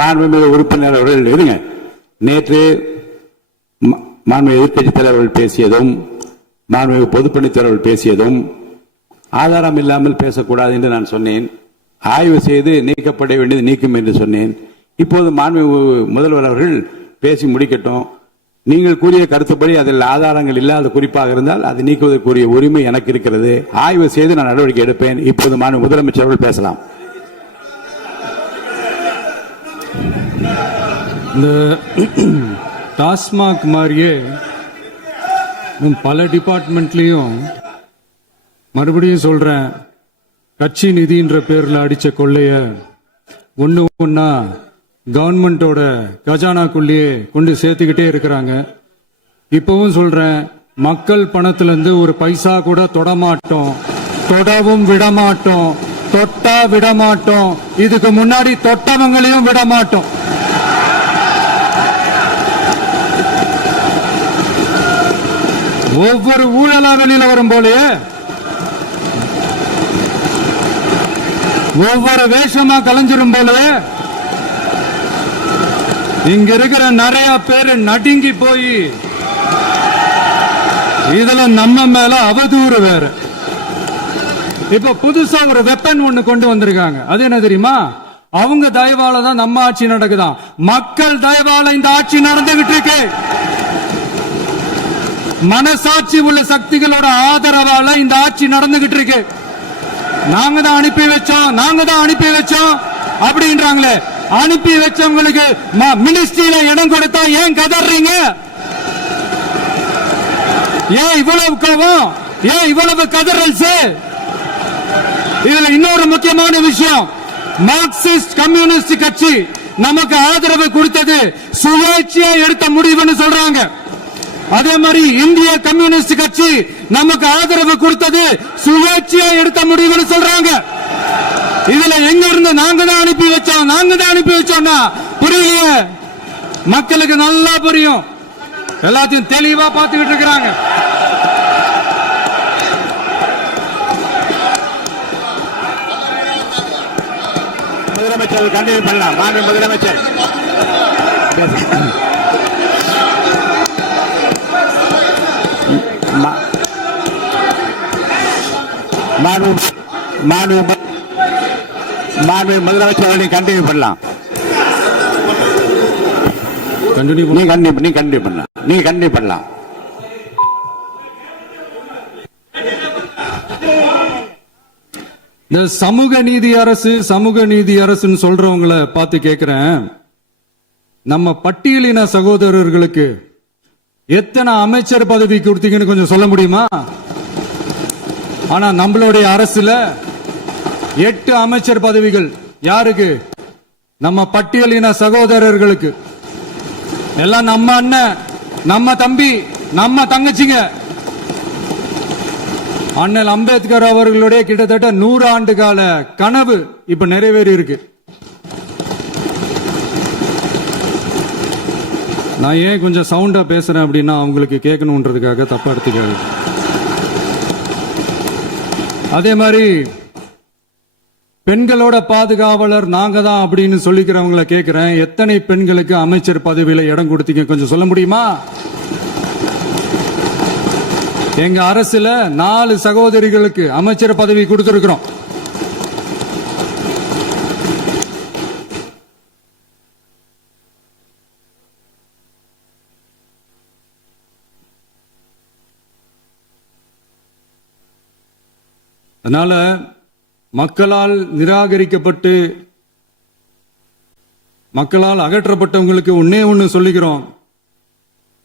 மாண்புமிகு உறுப்பினர் அவர்கள் இருங்க. நேற்று மாண்புமிகு எதிர்க்கட்சி தலைவர்கள் பேசியதும் மாண்புமிகு பொதுப்பணித்தலைவர்கள் பேசியதும் ஆதாரம் இல்லாமல் பேசக்கூடாது என்று நான் சொன்னேன். ஆய்வு செய்து நீக்கப்பட வேண்டியது நீக்கும் என்று சொன்னேன். இப்போது மாண்புமிகு முதல்வர் அவர்கள் பேசி முடிக்கட்டும். நீங்கள் கூறிய கருத்துப்படி அதில் ஆதாரங்கள் இல்லாத குறிப்பாக இருந்தால் அதை நீக்குவதற்குரிய உரிமை எனக்கு இருக்கிறது. ஆய்வு செய்து நான் நடவடிக்கை எடுப்பேன். இப்போது மாண்புமிகு முதலமைச்சர் அவர்கள் பேசலாம். இந்த டாஸ்மாக் மாதிரியே பல டிபார்ட்மெண்ட்லயும் மறுபடியும் சொல்றேன், கட்சி நிதின்ற பேர்ல அடிச்ச கொள்ளைய ஒண்ணு ஒன்னா கவர்மெண்டோட கஜானாக்குள்ளேயே கொண்டு சேர்த்துக்கிட்டே இருக்கிறாங்க. இப்பவும் சொல்றேன், மக்கள் பணத்துல இருந்து ஒரு பைசா கூட தொடமாட்டோம், தொடவும் விடமாட்டோம், தொட்டா விடமாட்டோம், இதுக்கு முன்னாடி தொட்டவங்களையும் விடமாட்டோம். ஒவ்வொரு ஊழலா வெளியில வரும் போலயே ஒவ்வொரு வேஷமா கலைஞ்சிரும் போலவே இங்க இருக்கிற நிறைய பேரு நடுங்கி போய் இதுல நம்ம மேல அவதூறு வேற. இப்ப புதுசா ஒரு வெப்பன் ஒண்ணு கொண்டு வந்திருக்காங்க. அது என்ன தெரியுமா? அவங்க தயவால தான் நம்ம ஆட்சி நடக்குதான். மக்கள் தயவால இந்த ஆட்சி நடந்துகிட்டு இருக்கு. மனசாட்சி உள்ள சக்திகளோட ஆதரவால இந்த ஆட்சி நடந்துகிட்டு இருக்கு. நாங்க தான் அனுப்பி வச்சோம் அப்படின்றாங்களே. அனுப்பி வச்சவங்களுக்கு மினிஸ்ட்ரியில இடம் கொடுத்தா ஏன் கதறீங்க? ஏன் இவ்வளவு கோவம்? ஏன் இவ்வளவு கதறல்? இதுல இன்னொரு முக்கியமான விஷயம், மார்க்சிஸ்ட் கம்யூனிஸ்ட் கட்சி நமக்கு ஆதரவு கொடுத்தது சுயேட்சையா எடுத்த முடிவுன்னு சொல்றாங்க. அதே மாதிரி இந்திய கம்யூனிஸ்ட் கட்சி நமக்கு ஆதரவு கொடுத்தது சுயேட்சையா எடுத்த முடிவுன்னு சொல்றாங்க. இதுல எங்க இருந்து நாங்க தான் அனுப்பி வச்சோம்னா புரியலையே. மக்களுக்கு நல்லா புரியும், எல்லாத்தையும் தெளிவா பார்த்துக்கிட்டு இருக்கிறாங்க. முதலமைச்சர் கண்டினியூ பண்ணலாம். மாண்பு முதலமைச்சர் முதலமைச்சர் கண்டினியூ பண்ணலாம். நீங்க கண்டினியூ பண்ணலாம். இந்த சமூக நீதி அரசுன்னு சொல்றவங்களை பார்த்து கேட்கிறேன், நம்ம பட்டியலின சகோதரர்களுக்கு எத்தனை அமைச்சர் பதவி கொடுத்தீங்கன்னு கொஞ்சம் சொல்ல முடியுமா? ஆனா நம்மளுடைய அரசுல 8 அமைச்சர் பதவிகள் யாருக்கு? நம்ம பட்டியலின சகோதரர்களுக்கு. எல்லாம் நம்ம அண்ணன், நம்ம தம்பி, நம்ம தங்கச்சிங்க. அண்ணல் அம்பேத்கர் அவர்களுடைய கிட்டத்தட்ட 100 ஆண்டு கால கனவு இப்ப நிறைவேறி இருக்கு. நான் ஏன் கொஞ்சம் சவுண்டா பேசுறேன் அப்படின்னா அவங்களுக்கு கேட்கணுன்றதுக்காக தப்பா எடுத்துக்கிறது. அதே மாதிரி பெண்களோட பாதுகாவலர் நாங்க தான் அப்படின்னு சொல்லிக்கிறவங்களை கேட்கிறேன், எத்தனை பெண்களுக்கு அமைச்சர் பதவியில இடம் கொடுத்தீங்க கொஞ்சம் சொல்ல முடியுமா? எங்க அரசுல 4 சகோதரிகளுக்கு அமைச்சர் பதவி கொடுத்திருக்கிறோம். அதனால மக்களால் நிராகரிக்கப்பட்டு மக்களால் அகற்றப்பட்டவங்களுக்கு ஒண்ணு சொல்லிக்கிறோம்,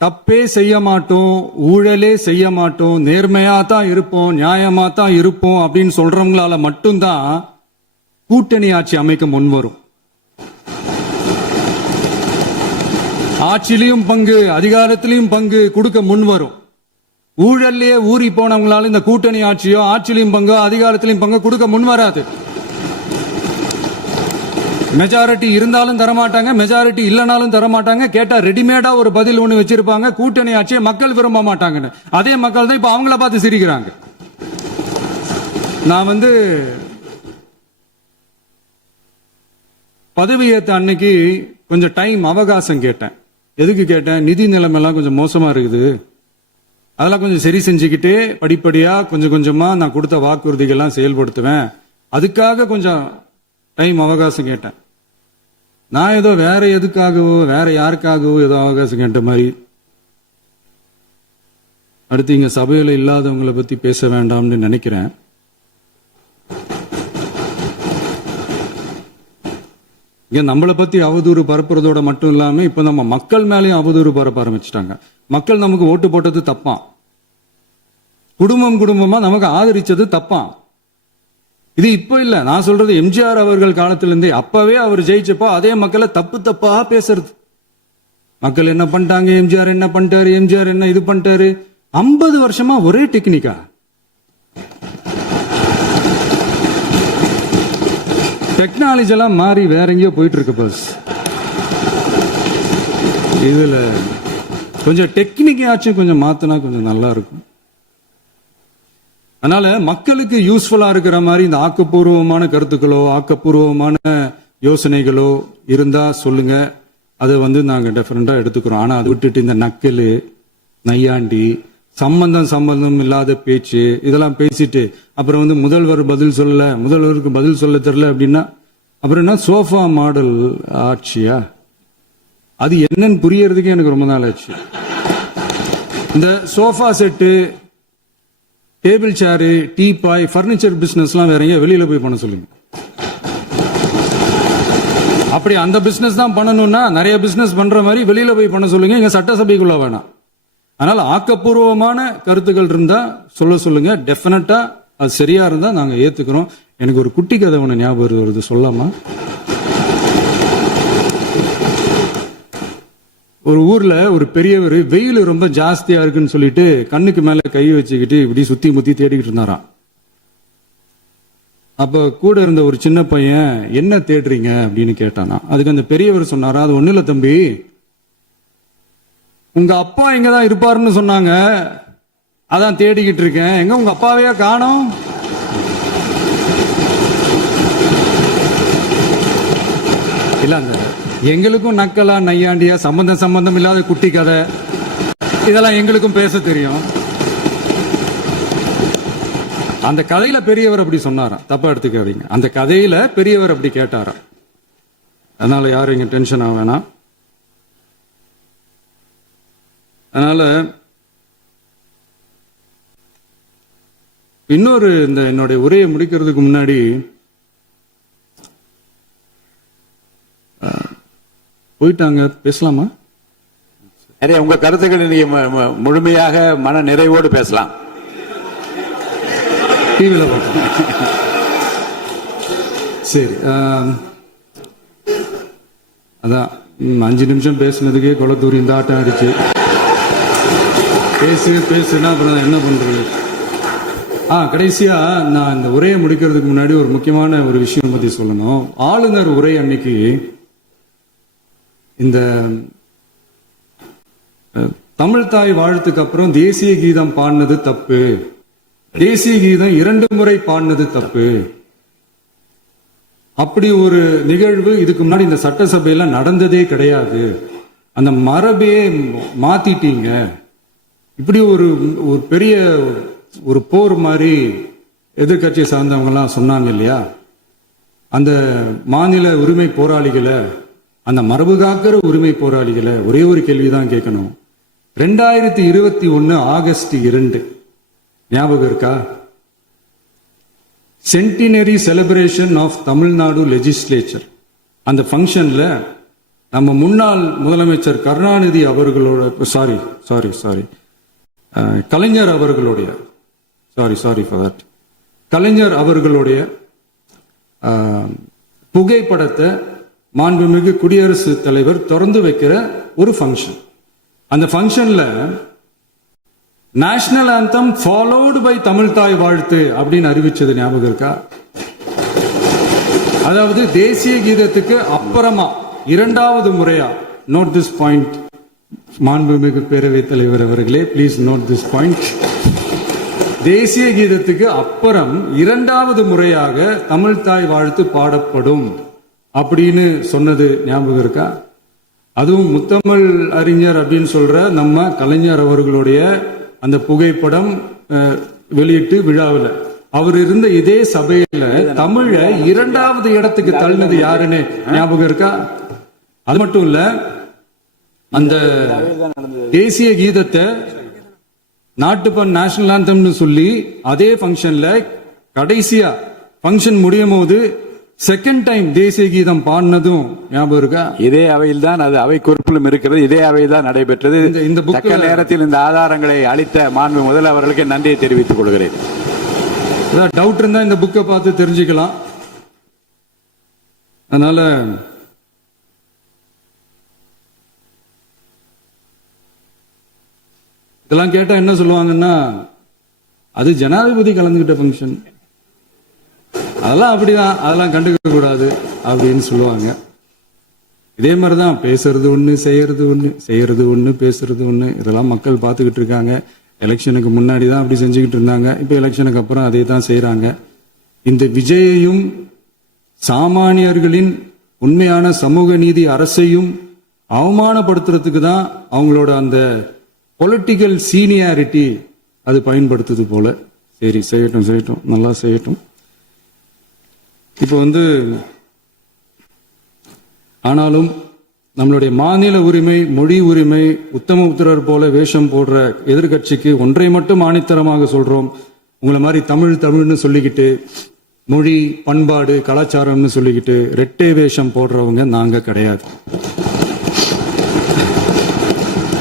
தப்பே செய்ய மாட்டோம், ஊழலே செய்ய மாட்டோம், நேர்மையா தான் இருப்போம், நியாயமா தான் இருப்போம் அப்படின்னு சொல்றவங்களால மட்டும்தான் கூட்டணி ஆட்சி அமைக்க முன்வரும். ஆட்சியிலையும் பங்கு, அதிகாரத்திலையும் பங்கு கொடுக்க முன்வரும். ஊழல்லையே ஊறி போனவங்களால இந்த கூட்டணி ஆட்சியோ ஆட்சியிலையும் பங்கு அதிகாரத்திலையும் பங்கு கொடுக்க முன்வராது. மெஜாரிட்டி இருந்தாலும் தரமாட்டாங்க, மெஜாரிட்டி இல்லைனாலும் தரமாட்டாங்க. கேட்டா ரெடிமேடா ஒரு பதில் ஒண்ணு வச்சிருப்பாங்க, கூட்டணி ஆட்சியை மக்கள் விரும்ப மாட்டாங்கன்னு. அதே மக்கள் தான் இப்ப அவங்கள பார்த்து சிரிக்கிறாங்க. நான் பதவியேற்ற அன்னைக்கு கொஞ்சம் டைம் அவகாசம் கேட்டேன். எதுக்கு கேட்டேன்? நிதி நிலைமைலாம் கொஞ்சம் மோசமா இருக்குது, அதெல்லாம் கொஞ்சம் சரி செஞ்சுக்கிட்டே படிப்படியா கொஞ்சம் கொஞ்சமா நான் கொடுத்த வாக்குறுதிகள்லாம் செயல்படுத்துவேன், அதுக்காக கொஞ்சம் டைம் அவகாசம் கேட்டேன். நான் ஏதோ வேற எதுக்காகவோ வேற யாருக்காகவோ ஏதோ அவகாசம் கேட்ட மாதிரி. அடுத்து இங்க சபையில இல்லாதவங்களை பத்தி பேச வேண்டாம்னு நினைக்கிறேன். இங்க நம்மளை பத்தி அவதூறு பரப்புறதோட மட்டும் இல்லாம இப்ப நம்ம மக்கள் மேலேயும் அவதூறு பரப்ப ஆரம்பிச்சிட்டாங்க. மக்கள் நமக்கு ஓட்டு போட்டது தப்பான், குடும்பம் குடும்பமா நமக்கு ஆதரிச்சது தப்பான். இது இப்ப இல்ல, நான் சொல்றது எம்ஜிஆர் அவர்கள் காலத்திலிருந்தே. அப்பவே அவர் ஜெயிச்சப்போ அதே மக்களை தப்பு தப்பா பேசுறது. மக்கள் என்ன பண்ணிட்டாங்க, எம்ஜிஆர் என்ன பண்ணிட்டாரு, எம்ஜிஆர் என்ன இது பண்ணிட்டாரு. 50 வருஷமா ஒரே டெக்னிக்கா. டெக்னாலஜி எல்லாம் மாறி வேற எங்கேயோ போயிட்டு இருக்கு. பஸ் இதுல கொஞ்சம் டெக்னிக்காச்சும் கொஞ்சம் மாத்தினா கொஞ்சம் நல்லா இருக்கும். அதனால மக்களுக்கு யூஸ்ஃபுல்லா இருக்கிற மாதிரி இந்த ஆக்கப்பூர்வமான கருத்துக்களோ ஆக்கப்பூர்வமான யோசனைகளோ இருந்தா சொல்லுங்க, அதை நாங்க டெஃபரெண்டா எடுத்துக்கிறோம். ஆனா அதை விட்டுட்டு இந்த நக்கல் நையாண்டி சம்பந்தம் இல்லாத பேச்சு இதெல்லாம் பேசிட்டு அப்புறம் முதல்வர் பதில் சொல்லல, முதல்வருக்கு பதில் சொல்ல தெரியல அப்படின்னா அப்புறம் என்ன சோஃபா மாடல் ஆட்சியா? அது என்னன்னு புரியறதுக்கு எனக்கு ரொம்ப நாள் ஆச்சு. இந்த sofa set, table chair, teapoy, furniture பிசினஸ்லாம் வேற எங்க வெளியில போய் பண்ண சொல்லுங்க. அப்படி அந்த பிசினஸ் தான் பண்ணணும்னா நிறைய பிசினஸ் பண்ற மாதிரி வெளியில போய் பண்ண சொல்லுங்க, இங்க சட்டசபைக்குள்ள வேணாம். அதனால ஆக்கப்பூர்வமான கருத்துக்கள் இருந்தா சொல்லுங்க, டெஃபினட்டா அது சரியா இருந்தா நாங்க ஏத்துக்கிறோம். எனக்கு ஒரு குட்டி கதை ஒண்ணு ஞாபகம் வருது, சொல்லாமா? ஒரு ஊர்ல ஒரு பெரியவர் வெயில் ரொம்ப ஜாஸ்தியா இருக்குன்னு சொல்லிட்டு கண்ணுக்கு மேல கை வச்சுக்கிட்டு இப்படி சுத்தி முத்தி தேடிக்கிட்டு இருந்தாராம். அப்ப கூட இருந்த ஒரு சின்ன பையன் என்ன தேடுறீங்க அப்படின்னு கேட்டானா. அதுக்கு அந்த பெரியவர் சொன்னாரா, அது ஒண்ணு இல்ல தம்பி, உங்க அப்பா எங்கதான் இருப்பாருன்னு சொன்னாங்க, அதான் தேடிக்கிட்டு இருக்கேன். எங்க உங்க அப்பாவையா காணோம்? இல்ல அந்த எங்களுக்கும் நக்கலா நையாண்டியா சம்பந்தம் இல்லாத குட்டி கதை இதெல்லாம் எங்களுக்கும் பேச தெரியும். அந்த கதையில பெரியவர் அப்படி சொன்னாராம், தப்பா எடுத்துக்காதீங்க. அந்த கதையில பெரியவர் அப்படி கேட்டாராம். அதனால யாரும் இங்க டென்ஷன் ஆக வேணாம். அதனால இன்னொரு இந்த என்னுடைய உரையை முடிக்கிறதுக்கு முன்னாடி போயிட்டாங்க, பேசலாமா? நிறைய உங்க கருத்துக்களை நீங்க முழுமையாக மன நிறைவோடு பேசலாம். டிவியில் பார்த்தோம். சரி, அதான் 5 நிமிஷம் பேசுனதுக்கே கொளத்தூரி இந்த ஆட்டம் ஆயிடுச்சு. பேசுனா அப்புறம் என்ன பண்றது? கடைசியா நான் இந்த உரையை முடிக்கிறதுக்கு முன்னாடி ஒரு முக்கியமான ஒரு விஷயம் பத்தி சொல்லணும். ஆளுநர் உரை அன்னைக்கு இந்த தமிழ் தாய் வாழ்த்துக்கு அப்புறம் தேசிய கீதம் பாடினது தப்பு, தேசிய கீதம் 2 முறை பாடினது தப்பு. அப்படி ஒரு நிகழ்வு இதுக்கு முன்னாடி இந்த சட்டசபையில நடந்ததே கிடையாது. அந்த மரபையே மாத்திட்டீங்க. இப்படி ஒரு பெரிய ஒரு போர் மாதிரி எதிர்கட்சியை சார்ந்தவங்க எல்லாம் சொன்னாங்க இல்லையா? அந்த மாநில உரிமை போராளிகளை, அந்த மரபு காக்கிற உரிமை போராளிகளை ஒரே ஒரு கேள்விதான் கேட்கணும். 2021 ஆகஸ்ட் 2 ஞாபகம் இருக்கா? Centenary celebration of Tamil Nadu legislature. அந்த ஃபங்க்ஷன்ல நம்ம முன்னாள் முதலமைச்சர் கருணாநிதி அவர்களோட சாரி கலைஞர் அவர்களுடைய கலைஞர் அவர்களுடைய புகைப்படத்தை மாண்புமிகு குடியரசுத் தலைவர் திறந்து வைக்கிற ஒரு ஃபங்க்ஷன். அந்த ஃபங்க்ஷன்ல national anthem followed by Tamil Thai Vazhthu அப்படின்னு அறிவிச்சது ஞாபகம் இருக்கா? அதாவது தேசிய கீதத்துக்கு அப்புறமா இரண்டாவது முறையா, நோட் திஸ் பாயிண்ட் மாண்புமிகு பேரவைத் தலைவர் அவர்களே, ப்ளீஸ் நோட் திஸ் பாயிண்ட். தேசிய கீதத்துக்கு அப்புறம் இரண்டாவது முறையாக தமிழ் தாய் வாழ்த்து பாடப்படும் அப்படின்னு சொன்னது ஞாபகம் இருக்கா? அதுவும் முத்தமிழ் அறிஞர் அப்படின்னு சொல்ற நம்ம கலைஞர் அவர்களுடைய அந்த புகைப்படம் வெளியிட்டு விழாவில் அவர் இருந்த இதே சபையில தமிழ இரண்டாவது இடத்துக்கு தள்ளினது யாருன்னு ஞாபகம் இருக்கா? அது மட்டும் இல்ல, அந்த தேசிய கீதத்தை நாட்டுப்பண் நேஷனல் ஆந்தம்னு சொல்லி அதே பங்கன்ல கடைசியா பங்கன் முடியும் போது செகண்ட் டைம் தேசிய கீதம் பாடினதும் ஞாபகம் இருக்கா? இதே அவையில் தான், அது அவை குறிப்பிலும் இருக்கிறது, இதே அவையில் தான் நடைபெற்றது. இந்த தக்க நேரத்தில் இந்த ஆதாரங்களை அளித்த மாண்பு முதல்வர்களுக்கு நன்றியை தெரிவித்துக் கொள்கிறேன். டவுட் இருந்தா இந்த புக்கை பார்த்து தெரிஞ்சுக்கலாம். அதனால இதெல்லாம் கேட்டா என்ன சொல்லுவாங்கன்னா, அது ஜனாதிபதி கலந்துகிட்ட பங்கன், அதெல்லாம் அப்படிதான், அதெல்லாம் கண்டுக்க கூடாது அப்படின்னு சொல்லுவாங்க. இதே மாதிரிதான் பேசுறது ஒண்ணு, செய்யறது ஒண்ணு, செய்யறது ஒண்ணு, பேசுறது ஒண்ணு. இதெல்லாம் மக்கள் பார்த்துக்கிட்டு இருக்காங்க. எலெக்ஷனுக்கு முன்னாடி தான் அப்படி செஞ்சுக்கிட்டு இருந்தாங்க, இப்ப எலெக்ஷனுக்கு அப்புறம் அதே தான் செய்யறாங்க. இந்த விஜயையும் சாமானியர்களின் உண்மையான சமூக நீதி அரசையும் அவமானப்படுத்துறதுக்கு தான் அவங்களோட அந்த பொலிட்டிக்கல் சீனியாரிட்டி அது பயன்படுத்துது போல. சரி, செய்யட்டும் செய்யட்டும், நல்லா செய்யட்டும். இப்போ ஆனாலும் நம்மளுடைய மாநில உரிமை, மொழி உரிமை, உத்தம உத்தரர் போல வேஷம் போடுற எதிர்கட்சிக்கு ஒன்றை மட்டும் ஆணித்தரமாக சொல்றோம். உங்களை மாதிரி தமிழ் தமிழ்னு சொல்லிக்கிட்டு, மொழி பண்பாடு கலாச்சாரம்னு சொல்லிக்கிட்டு ரெட்டை வேஷம் போடுறவங்க நாங்க கிடையாது.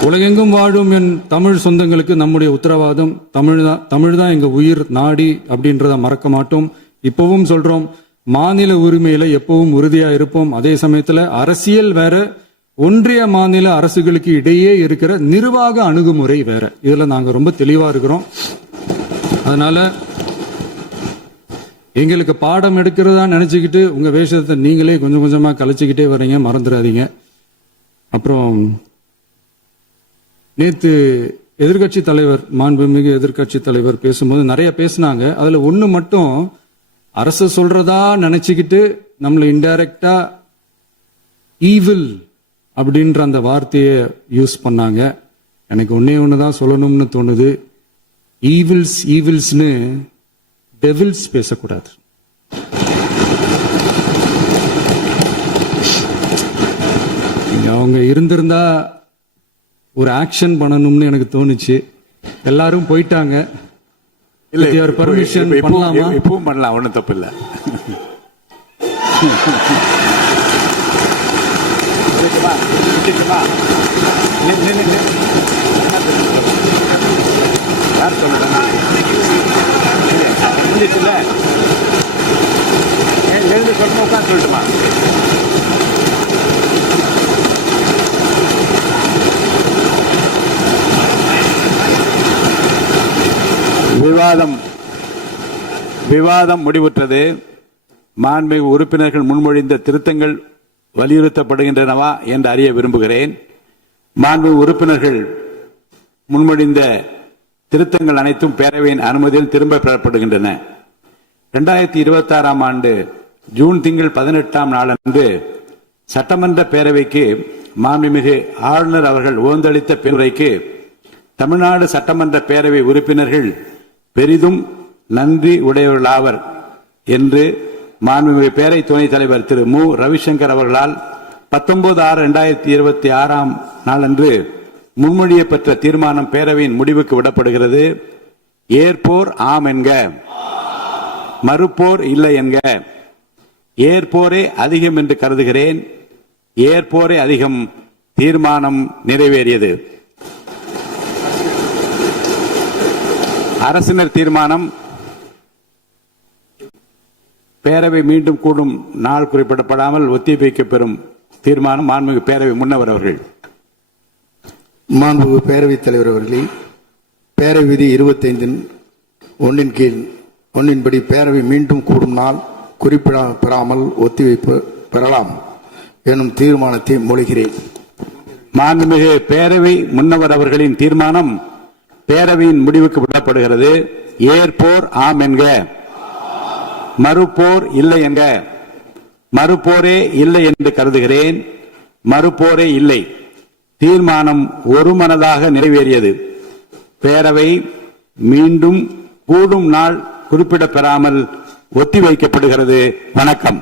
உலகெங்கும் வாழும் என் தமிழ் சொந்தங்களுக்கு நம்முடைய உத்தரவாதம் தமிழ் தான் எங்க உயிர் நாடி அப்படின்றத மறக்க மாட்டோம். இப்பவும் சொல்றோம், மாநில உரிமையில எப்பவும் உறுதியா இருப்போம். அதே சமயத்துல அரசியல் வேற, ஒன்றிய மாநில அரசுகளுக்கு இடையே இருக்கிற நிர்வாக அணுகுமுறை வேற. இதுல நாங்க ரொம்ப தெளிவா இருக்கிறோம். அதனால எங்களுக்கு பாடம் எடுக்கிறதா நினைச்சுக்கிட்டு உங்க வேஷத்தை நீங்களே கொஞ்சம் கொஞ்சமா கலைச்சுக்கிட்டே வர்றீங்க, மறந்துடாதீங்க. அப்புறம் நேத்து எதிர்கட்சி தலைவர், மாண்புமிகு எதிர்கட்சி தலைவர் பேசும்போது நிறைய பேசினாங்க. அதுல ஒண்ணு மட்டும், அரசு சொல்றதா நினைச்சுக்கிட்டு நம்மளை இன்டைரக்டா ஈவில் அப்படின்ற அந்த வார்த்தையை யூஸ் பண்ணாங்க. எனக்கு ஒன்னே ஒண்ணுதான் சொல்லணும்னு தோணுது, ஈவில்ஸ்னு டெவில்ஸ் பேசக்கூடாது. அவங்க இருந்திருந்தா ஒரு ஆக்ஷன் பண்ணணும்னு எனக்கு தோணுச்சு. எல்லாரும் போயிட்டாங்க. பர்மிஷன் பண்ணலாமா? இப்பவும் பண்ணலாம், ஒன்றும் தப்பு இல்லை. யார் சொல்லுங்க? எழுந்து சொல்லுங்க, உட்காந்து சொல்லட்டுமா? விவாதம் முடிவுற்றது. மாண்புமிகு உறுப்பினர்கள் முன்மொழிந்த திருத்தங்கள் வலியுறுத்தப்படுகின்றனவா என்று அறிய விரும்புகிறேன். மாண்புமிகு உறுப்பினர்கள் முன்மொழிந்த திருத்தங்கள் அனைத்தும் பேரவையின் அனுமதியில் திரும்ப பெறப்படுகின்றன. 2026 ஆண்டு ஜூன் திங்கள் 18ஆம் நாளன்று சட்டமன்ற பேரவைக்கு மாண்புமிகு ஆளுநர் அவர்கள் ஓந்தளித்த பெருரைக்கு தமிழ்நாடு சட்டமன்ற பேரவை உறுப்பினர்கள் பெரிதும் நன்றி உடையவர்களாவர் என்று மாண்புமிகு பேரவை துணைத் தலைவர் திரு மு ரவிசங்கர் அவர்களால் 19/6/2026 நாளன்று முன்மொழியப்பட்ட தீர்மானம் பேரவையின் முடிவுக்கு விடப்படுகிறது. ஏற்போர் ஆம் என்க, மறுப்போர் இல்லை என்க. ஏற்போரே அதிகம் என்று கருதுகிறேன். ஏற்போரே அதிகம். தீர்மானம் நிறைவேறியது. அரசினர் தீர்மானம். பேரவை மீண்டும் கூடும் நாள் குறிப்பிடப்படாமல் ஒத்திவைக்கப்பெறும் தீர்மானம். மாண்புமிகு பேரவை முன்னவர் அவர்கள். மாண்புமிகு பேரவைத் தலைவர் அவர்களே, பேரவை விதி 25 1 கீழ் 1 படி பேரவை மீண்டும் கூடும் நாள் பெறாமல் ஒத்திவைப்பு பெறலாம் எனும் தீர்மானத்தை மொழிகிறேன். மாண்புமிகு பேரவை முன்னவர் அவர்களின் தீர்மானம் பேரவையின் முடிவுக்கு விடப்படுகிறது. ஏற்போர் ஆம் என்க, மறுப்போர் இல்லை என்க. மறுப்போரே இல்லை என்று கருதுகிறேன். மறுப்போரே இல்லை. தீர்மானம் ஒருமனதாக நிறைவேறியது. பேரவை மீண்டும் கூடும் நாள் குறிப்பிடப்பெறாமல் ஒத்திவைக்கப்படுகிறது. வணக்கம்.